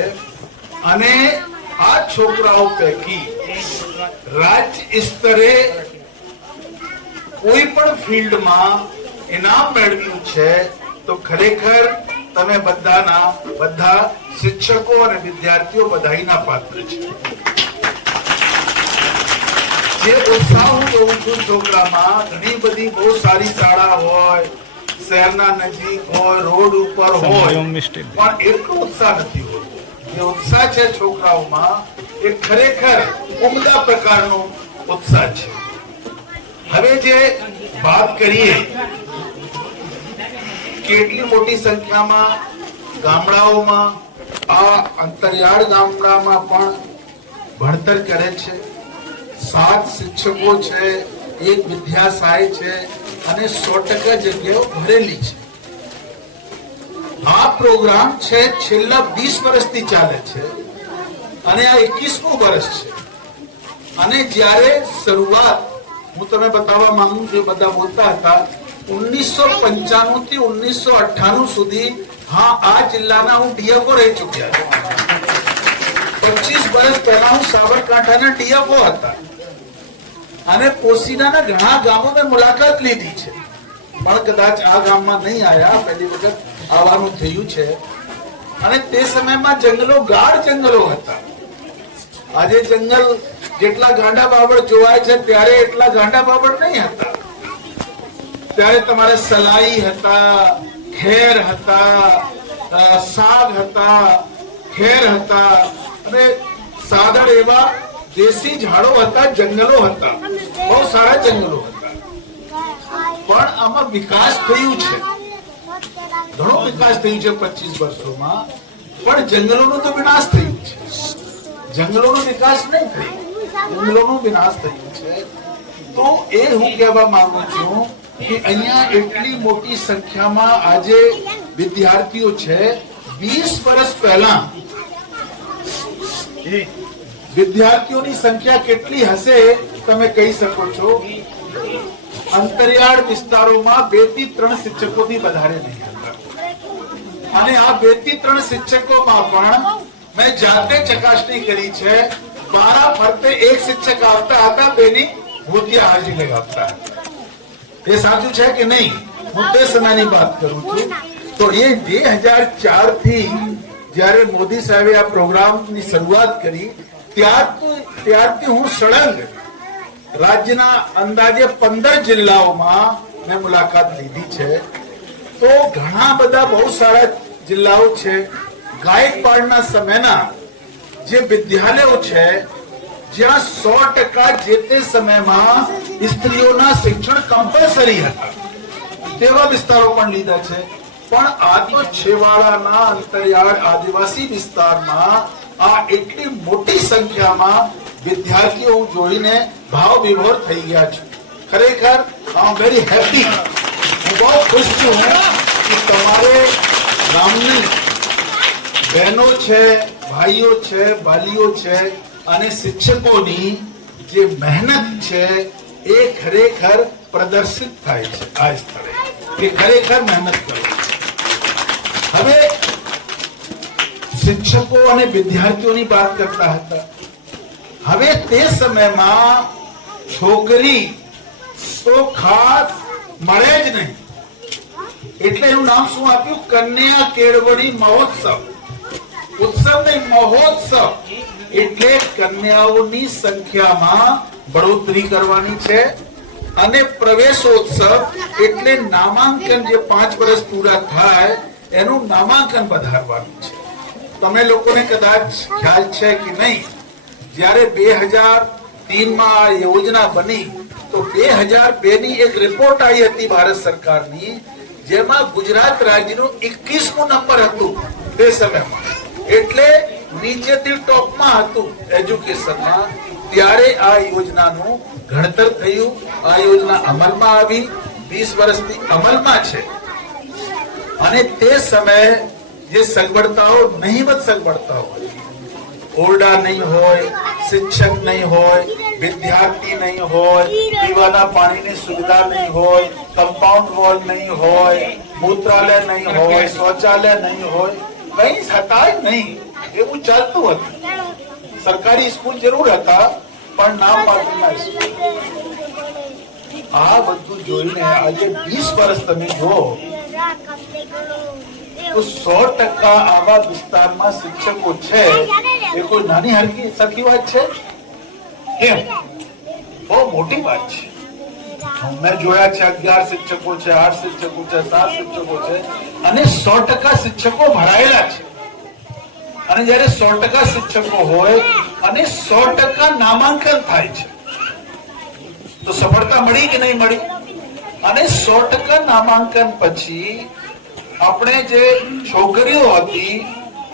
અને આ છોકરાઓ પૈકી રાજ્ય સ્તરે કોઈ પણ ફિલ્ડમાં ઇનામ મેળવ્યું છે તો ખરેખર તમે બધા શિક્ષકો અને વિદ્યાર્થીઓ બધાઈના પાત્ર છે. જે ઉત્સાહ હું કહું છું છોકરામાં, ઘણી બધી બહુ સારી શાળા હોય, શહેરના નજીક હોય, રોડ ઉપર હોય, પણ એટલો ઉત્સાહ નથી હોતો. જે ઉત્સાહ છે છોકરાઓમાં એ ખરેખર ઉમદા પ્રકારનો ઉત્સાહ છે. હવે જે વાત કરીએ કેટલી મોટી સંખ્યામાં ગામડાઓમાં આ અંતરિયાળ ગામડામાં પણ ભણતર કરે છે. 7 શિક્ષકો છે, 1 વિદ્યા સહાય છે અને 100% જગ્યાઓ ભરેલી છે. આ પ્રોગ્રામ છે છેલ્લા 20 વર્ષથી ચાલે છે અને આ 21મું વર્ષ છે. અને જ્યારે શરૂઆત હું તમને બતાવવા માંગુ છું, બધા બોલતા હતા 1995 થી 1998 સુધી. હા, આ જિલ્લાના હું ડીએફઓ રહી ચુક્યા છું. 25 વર્ષ પહેલા હું સાબરકાંઠાના ડીએફઓ હતા અને પોસીનાના ઘણા ગામો મેં મુલાકાત લીધી છે, પણ કદાચ આ ગામમાં નહીં આવ્યા, પહેલી વખત આવવાનું થયું છે. અને તે સમયમાં જંગલો ગાઢ જંગલો હતા. આજે જંગલ જેટલા ગાંડા બાબળ જોવાય છે ત્યારે એટલા ગાંડા બાબળ નહીં હતા. ત્યારે તમારે સલાઈ હતા, ખેર હતા, સાગ હતા, ખેર હતા અને સાદળ એવા દેશી ઝાડો હતા, જંગલો હતા, બહુ સારા જંગલો હતા. પણ આમાં વિકાસ થયું છે, ઘણો વિકાસ થયું છે 25 વર્ષોમાં, પણ જંગલોનો તો વિનાશ થયું છે. જંગલોનો વિકાસ નહીં થયો, જંગલોનો વિનાશ થયો છે. તો એ હું કહેવા માંગુ છું કે અહીંયા એટલી મોટી સંખ્યામાં આજે વિદ્યાર્થીઓ છે. 20 વર્ષ પહેલા વિદ્યાર્થીઓની સંખ્યા કેટલી હશે તમે કહી શકો છો? અંતરિયાળ વિસ્તારોમાં 2 થી 3 શિક્ષકોથી વધારે નહીં હતા. અને આ 2 થી 3 શિક્ષકોમાં પણ મેં જાતે ચકાસણી કરી છે. મારા ફરતે 1 શિક્ષક આવતા હતા, 2ની ભૂતિયા હાજરી લગાવતા હતા. એ સાચું છે કે નહીં? હું તે સમયની વાત કરું છું. તો એ 2004 થી જ્યારે મોદી સાહેબે આ પ્રોગ્રામની શરૂઆત કરી ત્યારથી હું સળંગ રાજ્યના અંદાજે 15 જિલ્લાઓમાં મેં મુલાકાત લીધી છે. તો ઘણા બધા બહુ સારા જિલ્લાઓ છે. ગાયકવાડના સમયના જે વિદ્યાલયો છે જ્યાં 100% જે તે સમયમાં સ્ત્રીઓના શિક્ષણ કમ્પલસરી હતા, તેવા વિસ્તારો પણ લીધા છે. પણ આ તો છેવાડાના અંતરિયાળ આદિવાસી વિસ્તારમાં આ એટલી મોટી સંખ્યામાં વિદ્યાર્થીઓ હું જોઈને ભાવ વિભોર થઈ ગયા છું. ખરેખર આઈ એમ વેરી હેપી. હું બહુ ખુશ છું કે તમારે ગામની બહેનો છે, ભાઈઓ છે, વાલીઓ છે અને શિક્ષકોની જે મહેનત છે એ ખરેખર પ્રદર્શિત થાય છે આ સ્થળે કે ખરેખર મહેનત કરો. હવે શિક્ષકો અને વિદ્યાર્થીઓની વાત કરતા હતા. હવે તે સમયમાં છોકરી તો ખાસ મળે જ નહીં, એટલે એનું નામ શું આપ્યું? કન્યા કેળવણી મહોત્સવ. ઉત્સવ નહીં, મહોત્સવ. એટલે કન્યાઓની સંખ્યામાં બઢોતરી કરવાની છે અને પ્રવેશોત્સવ એટલે નામાંકન જે 5 વર્ષ પૂરા થાય એનું નામાંકન વધારવાનું છે. તમે લોકોને કદાચ ખ્યાલ છે કે નહીં, જ્યારે 2003માં આ યોજના બની તો 2002ની એક રિપોર્ટ આવી હતી ભારત સરકારની, જેમાં ગુજરાત રાજ્યનું 21મું નંબર હતું તે સમયમાં. એટલે નીચેથી ટોપમાં હતું એજ્યુકેશનમાં. ત્યારે આ યોજનાનું ઘડતર થયું. આ યોજના અમલમાં આવી, 20 વર્ષથી અમલમાં છે. અને તે સમયે જે સગવડતાઓ, નહીવત સગવડતાઓ, ઓરડા નહીં હોય, શિક્ષક નહીં હોય, વિદ્યાર્થી નહીં હોય, પીવાના પાણીની સુવિધા નહીં હોય, કમ્પાઉન્ડ વોલ નહીં હોય, મૂત્રાલય નહીં હોય, શૌચાલય નહીં હોય, કઈ હતા નહીં. એવું ચાલતું હતું. સરકારી સ્કૂલ જરૂર હતા પણ નામ માત્રના સ્કૂલ. આ બધું જોઈને આજે 20 વર્ષ તમે જો તો 100% આવા વિસ્તારમાં શિક્ષકો છે એ કોઈ નાની હરકી સરખી વાત છે? કેમ? બહુ મોટી વાત છે. મેં જોયા છે 11 શિક્ષકો છે, 8 શિક્ષકો છે, 7 શિક્ષકો છે અને 100% શિક્ષકો ભરાયેલા છે. અને જયારે 100% શિક્ષકો હોય અને 100% નામાંકન થાય છે તો સફળતા મળી કે નહીં મળી? અને 100% નામાંકન પછી આપણે જે છોકરીઓ હતી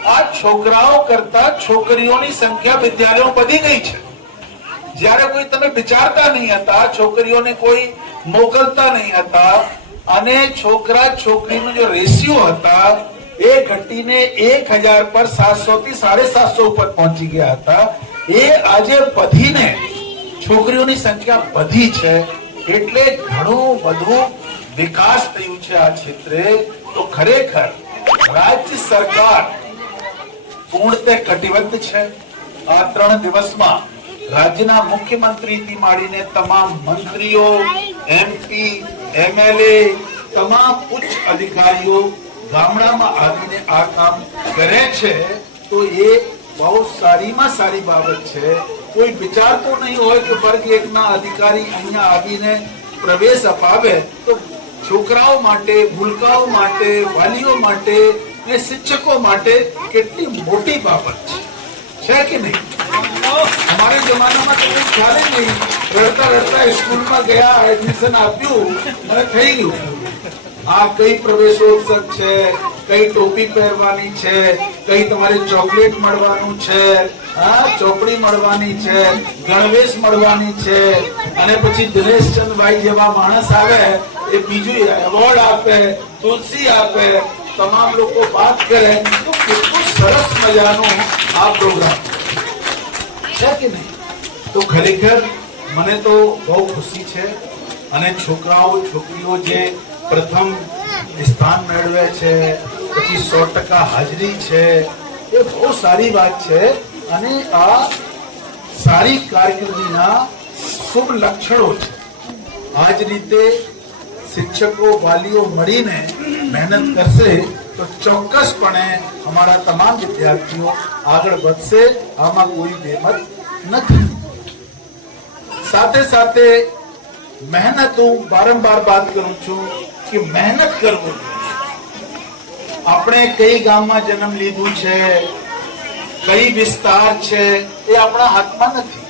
આ છોકરાઓ કરતા છોકરીઓની સંખ્યા વિદ્યાલયો વધી ગઈ છે. જ્યારે કોઈ તમે વિચારતા નહીં હતા, છોકરીઓને કોઈ મોકલતા નહીં હતા અને છોકરા છોકરીનો જે રેશિયો હતા એ ઘટીને 1000 પર 700 થી 750 ઉપર પહોંચી ગયા હતા. એ આજે વધીને છોકરીઓની સંખ્યા વધી છે. એટલે ઘણું બધું વિકાસ થયું છે આ ક્ષેત્રે. તો ખરેખર રાજ્ય સરકાર પૂર્ણતે કટિબદ્ધ છે. આ 3 દિવસમાં રાજ્યના મુખ્યમંત્રીથી માંડીને તમામ મંત્રીઓ, MP, MLA, તમામ ઉચ્ચ અધિકારીઓ ગામડામાં આવીને આ કામ કરે છે. તો એ બહુ સારીમાં સારી બાબત છે. કોઈ વિચારતો નહીં હોય કે વર્ગ 1 ના અધિકારી અહીંયા આવીને પ્રવેશ અપાવે તો છોકરાઓ માટે, ભૂલકાઓ માટે, વાલીઓ માટે અને શિક્ષકો માટે કેટલી મોટી બાબત છે કે નહીં? हमारे जमानाમાં તો કોઈ ખ્યાલ જ નહીં. રડતા રડતા સ્કૂલમાં ગયા, એડમિશન આપ્યું અને થઈ ગયું. આ કઈ પ્રવેશોત્સવ છે, કઈ ટોપી પહેરવાની છે, કઈ તમારે ચોકલેટ મળવાનું છે, ચોપડી મળવાની છે, ગણવેશ મળવાની છે, અને પછી દિનેશચંદભાઈ જેવા માણસ આવે એ બીજું એવોર્ડ આપે, તુલસી આપે, તમામ લોકો વાત કરે. તો કેટલું સરસ મજાનું આ પ્રોગ્રામ છે કે નહીં? તો ખરેખર મને તો બહુ ખુશી છે. અને છોકરાઓ છોકરીઓ જે પ્રથમ સ્થાન મેળવે છે, પછી 100% હાજરી છે, એ બહુ સારી વાત છે. અને આ સારી કારકિર્દીના શુભ લક્ષણો છે. આ જ રીતે શિક્ષકો, વાલીઓ મળીને મહેનત કરશે તો ચોક્કસપણે અમારા તમામ વિદ્યાર્થીઓ આગળ વધશે. આમાં કોઈ બેમત નથી. સાથે સાથે મહેનત, હું વારંવાર વાત કરું છું કે મહેનત કરવું. આપણે કઈ ગામમાં જન્મ લીધું છે, કઈ વિસ્તાર છે, એ આપણા હાથમાં નથી,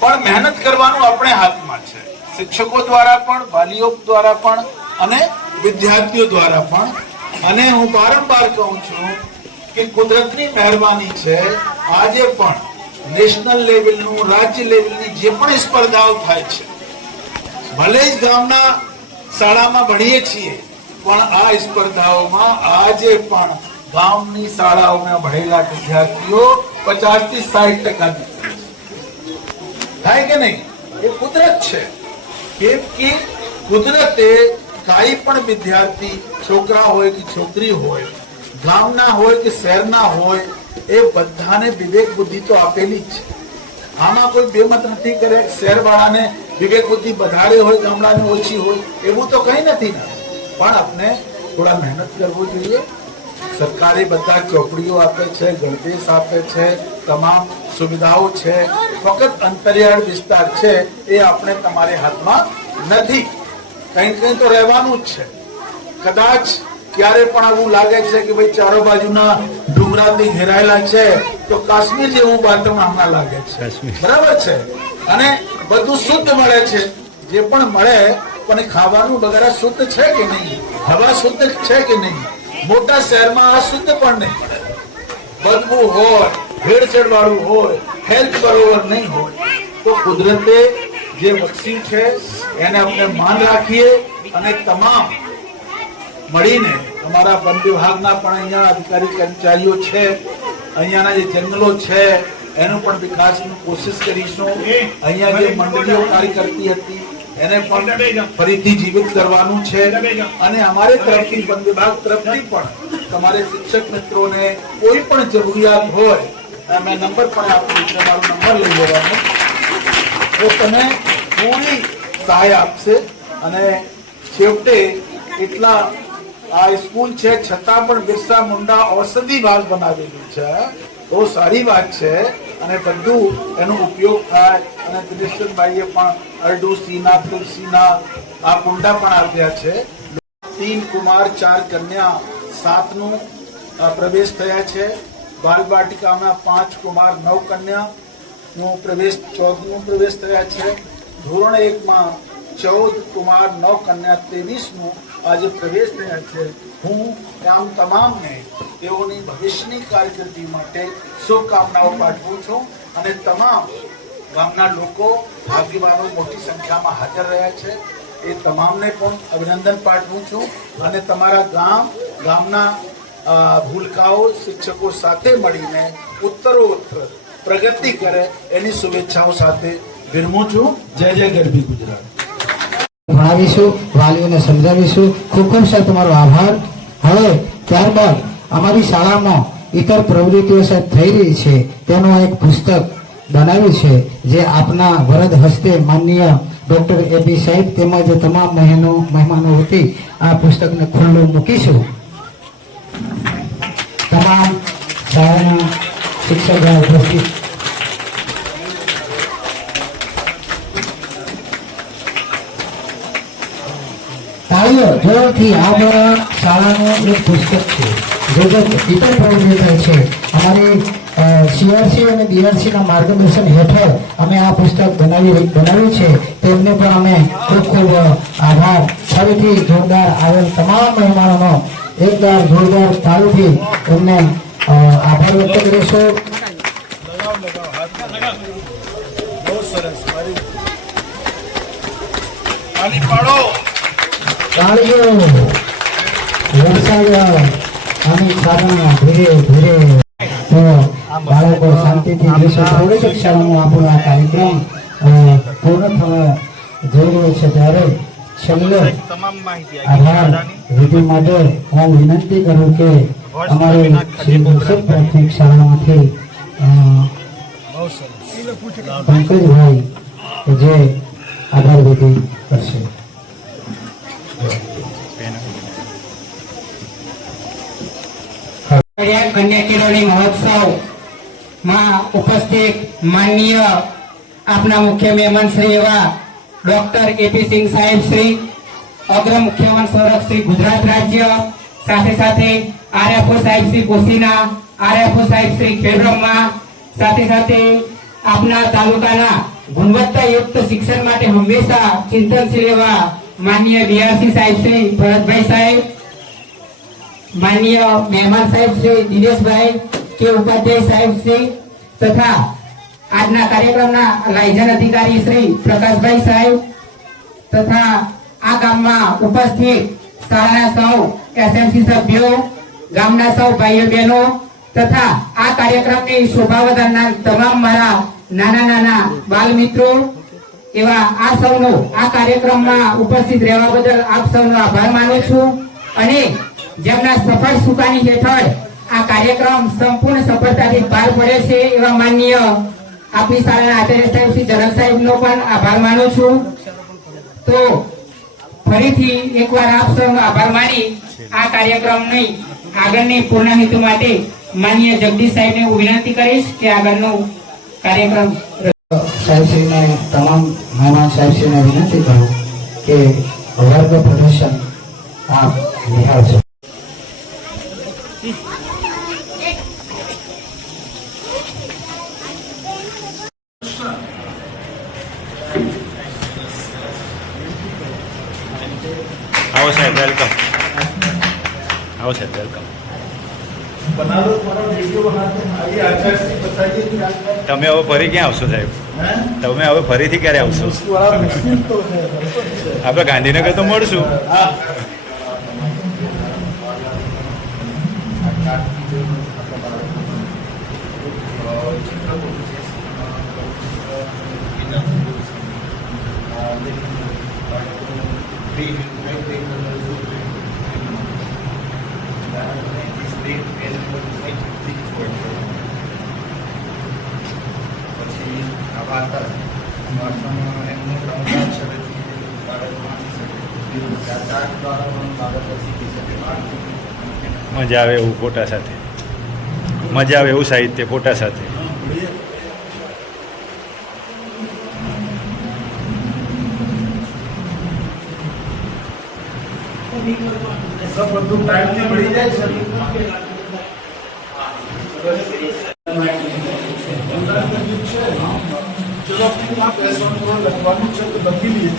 પણ મહેનત કરવાનું આપણે હાથમાં છે. શિક્ષકો દ્વારા પણ, વાલીઓ દ્વારા પણ અને વિદ્યાર્થીઓ દ્વારા પણ. અને હું વારંવાર કહું છું કે કુદરતની મહેરબાની છે. આજે પણ નેશનલ લેવલનું, રાજ્ય લેવલની જે પણ સ્પર્ધાઓ થાય છે, ભલે જ ગામના શાળામાં ભણીએ છીએ, પણ આ સ્પર્ધાઓમાં આજે પણ ગામની શાળાઓમાં ભણેલા વિદ્યાર્થીઓ 50 થી 60% થાય કે નહીં? એ કુદરત છે. કેમ કે કુદરતે કાંઈ પણ વિદ્યાર્થી, છોકરા હોય કે છોકરી હોય, ગામના હોય કે શહેરના હોય, એ બધાને વિવેક બુદ્ધિ તો આપેલી જ છે. આમાં કોઈ બેમત નથી કરે. શહેરવાળાને વિવેક બુદ્ધિ વધારે હોય, ગામડાને ઓછી હોય, એવું તો કઈ નથી ને. પણ આપણે થોડા મહેનત કરવું જોઈએ. સરકારે બધા ચોપડીઓ આપે છે, ગણવેશ આપે છે, તમામ સુવિધાઓ છે. ફક્ત અંતરિયાળ વિસ્તાર છે એ આપણે તમારે હાથમાં નથી. કઈ કઈ તો રહેવાનું જ છે. કદાચ ક્યારે પણ આવું લાગે છે કે ભાઈ ચારો બાજુના ડુંગરાથી ઘેરાયેલા છે તો કાશ્મીર જેવું વાતાવરણ હમણાં લાગે છે. બરાબર છે. અને બધું શુદ્ધ મળે છે. જે પણ મળે પણ ખાવાનું વગેરે શુદ્ધ છે કે નહીં? હવા શુદ્ધ છે કે નહીં? મોટા શહેરમાં આ શુદ્ધ પણ નહીં મળે. બદબુ હોય, ભેળસેળ વાળું હોય, હેલ્થ બરોબર નહીં હોય. તો કુદરતે જે બક્ષી છે એને આપણે માન રાખીએ. અને તમામ મળીને અમારા વન વિભાગના પણ અહીંયા અધિકારી કર્મચારીઓ છે, અહીંયાના જે જંગલો છે એનો પણ વિકાસની કોશિશ કરીશું. અહીંયા જે મંડળીઓ કાર્ય કરતી હતી એને પણ ફરીથી જીવિત કરવાનું છે. અને અમારે તરફથી, વન વિભાગ તરફથી પણ તમારે શિક્ષક મિત્રોને કોઈ પણ જરૂરિયાત હોય, મેં નંબર પણ આપ્યું છે, મારો નંબર લઈ લેવાનો, તો તમે પૂરી સહાય આપશે. અને છેવટે એટલા આ સ્કૂલ છે છતાં પણ બિરસા મુંડા ઔષધિ ભાગ બનાવેલું છે. બહુ સારી વાત છે. અને બધું એનો ઉપયોગ થાય. અને દિનેશભાઈએ પણ અરડુસીના, તુલસીના આ કુંડા પણ આપ્યા છે. 3 કુમાર 4 કન્યા 7 નું પ્રવેશ થયા છે. બાલબાટિકામાં 5 કુમાર 9 કન્યા નું પ્રવેશ, 14 નું પ્રવેશ થયા છે. ધોરણ 1 માં 14 કુમાર 9 કન્યા 23નું આજે પ્રવેશ થયા છે. હું આમ તમામને તેઓની ભવિષ્યની કારકિર્દી માટે શુભકામનાઓ પાઠવું છું અને તમામ ગામના લોકો આગેવાનો મોટી સંખ્યામાં હાજર રહ્યા છે એ તમામને પણ અભિનંદન પાઠવું છું અને તમારા ગામના ભૂલકાઓ શિક્ષકો સાથે મળીને ઉત્તરોત્તર પ્રગતિ કરે એની શુભેચ્છાઓ સાથે વિરમું છું. જય જય ગરબી ગુજરાત. ભણાવીશું, વાલીઓને સમજાવીશું. ખૂબ ખૂબ સર તમારો આભાર. હવે ત્યારબાદ અમારી શાળામાં ઇતર પ્રવૃત્તિઓ સાહેબ થઈ રહી છે તેનું એક પુસ્તક બનાવ્યું છે જે આપના વરદ હસ્તે માનનીય ડોક્ટર એબી સાહેબ તેમજ તમામ મહેમાનો વતી આ પુસ્તકને ખુલ્લું મૂકીશું. તમામ શાળાના શિક્ષકો ઉપસ્થિત તાળીઓ જોરથી આપણા શાળાનું એક પુસ્તક છે જે ઇતર પ્રવૃત્તિ થાય છે. અમારી સીઆરસી અને બીઆરસીના માર્ગદર્શન હેઠળ અમે આ પુસ્તક બનાવ્યું છે. તેમને પણ અમે ખૂબ ખૂબ આભાર. ફરીથી જોરદાર આવેલ તમામ મહેમાનોનો એકવાર જોરદાર તાળીથી એમને આભાર વ્યક્ત કરીશું. બહુ સરસ. તાળી પાડો. તાળીઓ વરસાદ અને સાધના ધીરે ધીરે તો બાળકો શાંતિથી બેસો. થોડીક ક્ષણમાં આપણો આ કાર્યક્રમ પૂર્ણ થવા જઈ રહ્યો છે ત્યારે છેલ્લે આભાર વિધિ માટે હું વિનંતી કરું કે અમારી શ્રી જોસફ પ્રાથમિક શાળામાંથી પંકજભાઈ જે આભાર વિધિ કરશે. કન્યા કેળવણી મહોત્સવમાં ઉપસ્થિત માનનીય આપના મુખ્ય મહેમાન શ્રી એવા ડોક્ટર એપી સિંહ સાહેબ શ્રી, અગ્ર મુખ્યમંત્રી સંરક્ષક શ્રી ગુજરાત રાજ્ય, સાથે સાથે આરએફઓ સાહેબ શ્રી કોસીના, આરએફઓ સાહેબ શ્રી ખેડબ્રહ્મા, સાથે સાથે આપના તાલુકાના ગુણવત્તાયુક્ત શિક્ષણ માટે હંમેશા ચિંતનશીલ એવા માનનીય બીઆરસી સાહેબ શ્રી ભરતભાઈ સાહેબ, માનનીય મહેમાન સાહેબ શ્રી દિનેશભાઈ કે ઉપાધ્યાય સાહેબ શ્રી તથા આજના કાર્યક્રમના લાયઝન અધિકારી શ્રી પ્રકાશભાઈ સાહેબ તથા આ ગામમાં ઉપસ્થિત શાળાના સૌ એસએમસી સભ્યો, ગામના સૌ ભાઈઓ બહેનો તથા આ કાર્યક્રમની શોભા વધારનાર તમામ મારા નાના નાના બાલ મિત્રો એવા આ સૌનો આ કાર્યક્રમમાં ઉપસ્થિત રહેવા બદલ આપ સૌનો આભાર માનું છું અને જેમના સફળ સુકાની હેઠળ આ કાર્યક્રમ સંપૂર્ણ સફળતાથી પાર પડે છે એવા માનનીય આપણી શાળાના આચાર્ય સાહેબ શ્રી જનક સાહેબનો પણ આભાર માનું છું. તો ફરીથી એકવાર આપ સૌનો આભાર માની આ કાર્યક્રમની આગળની પૂર્ણ હેતુ માટે માનનીય જગદીશ સાહેબને હું વિનંતી કરીશ કે આગળનો કાર્યક્રમ સાહેબશ્રીને તમામ મહેમાન સાહેબશ્રીને વિનંતી કરું કે વર્ગ પ્રદર્શન આપ નિહાળશો. આવો સાહેબ, વેલકમ. આવો સાહેબ, વેલકમ. बना लो, तुम्हारा वीडियो बनाते हैं. आइए आचार्य जी बताइए क्या क्या તમે હવે ફરી ક્યાં આવશો સાહેબ? है. તમે હવે ફરીથી ક્યારે આવશો? उसको बड़ा मुश्किल तो है, बराबर है. આપણે ગાંધીનગર તો મળશું. हाँ. મજા આવે એવું ફોટા સાથે, મજા આવે એવું સાહિત્ય ફોટા સાથે. सब બધું ટાઈમ થી મળી જાય છે. ચલો આપણે આ પેસોન પર લખવાનું છે તો લખી લઈએ.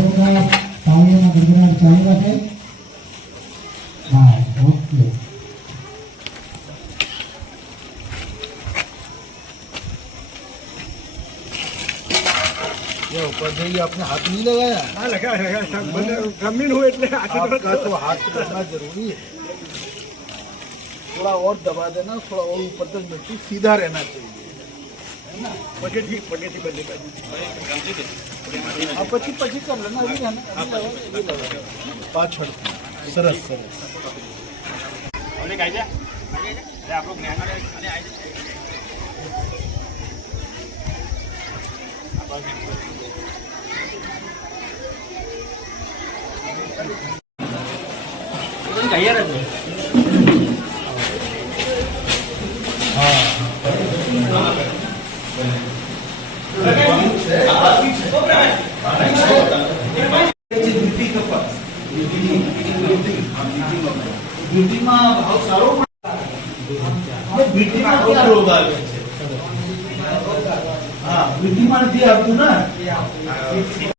જોરદાર તાળીઓના ગડગડાટ ચાલુ રાખે. હા, ઓકે. ये ऊपर जाइए, आपने हाथ नहीं लगाया। હા લગા જમીન હોય એટલે आपका तो हाथ करना जरूरी है। थोड़ा और दबा देना, थोड़ा और ऊपर तक मिट्टी सीधा रहना चाहिए, है ना। પગેથી બંને બાજુ आप पची पची कर लेना, अभी है ना, अभी लगाओ। पाछड़ सरस सरस। હા બીટીમાં નથી આવતું ને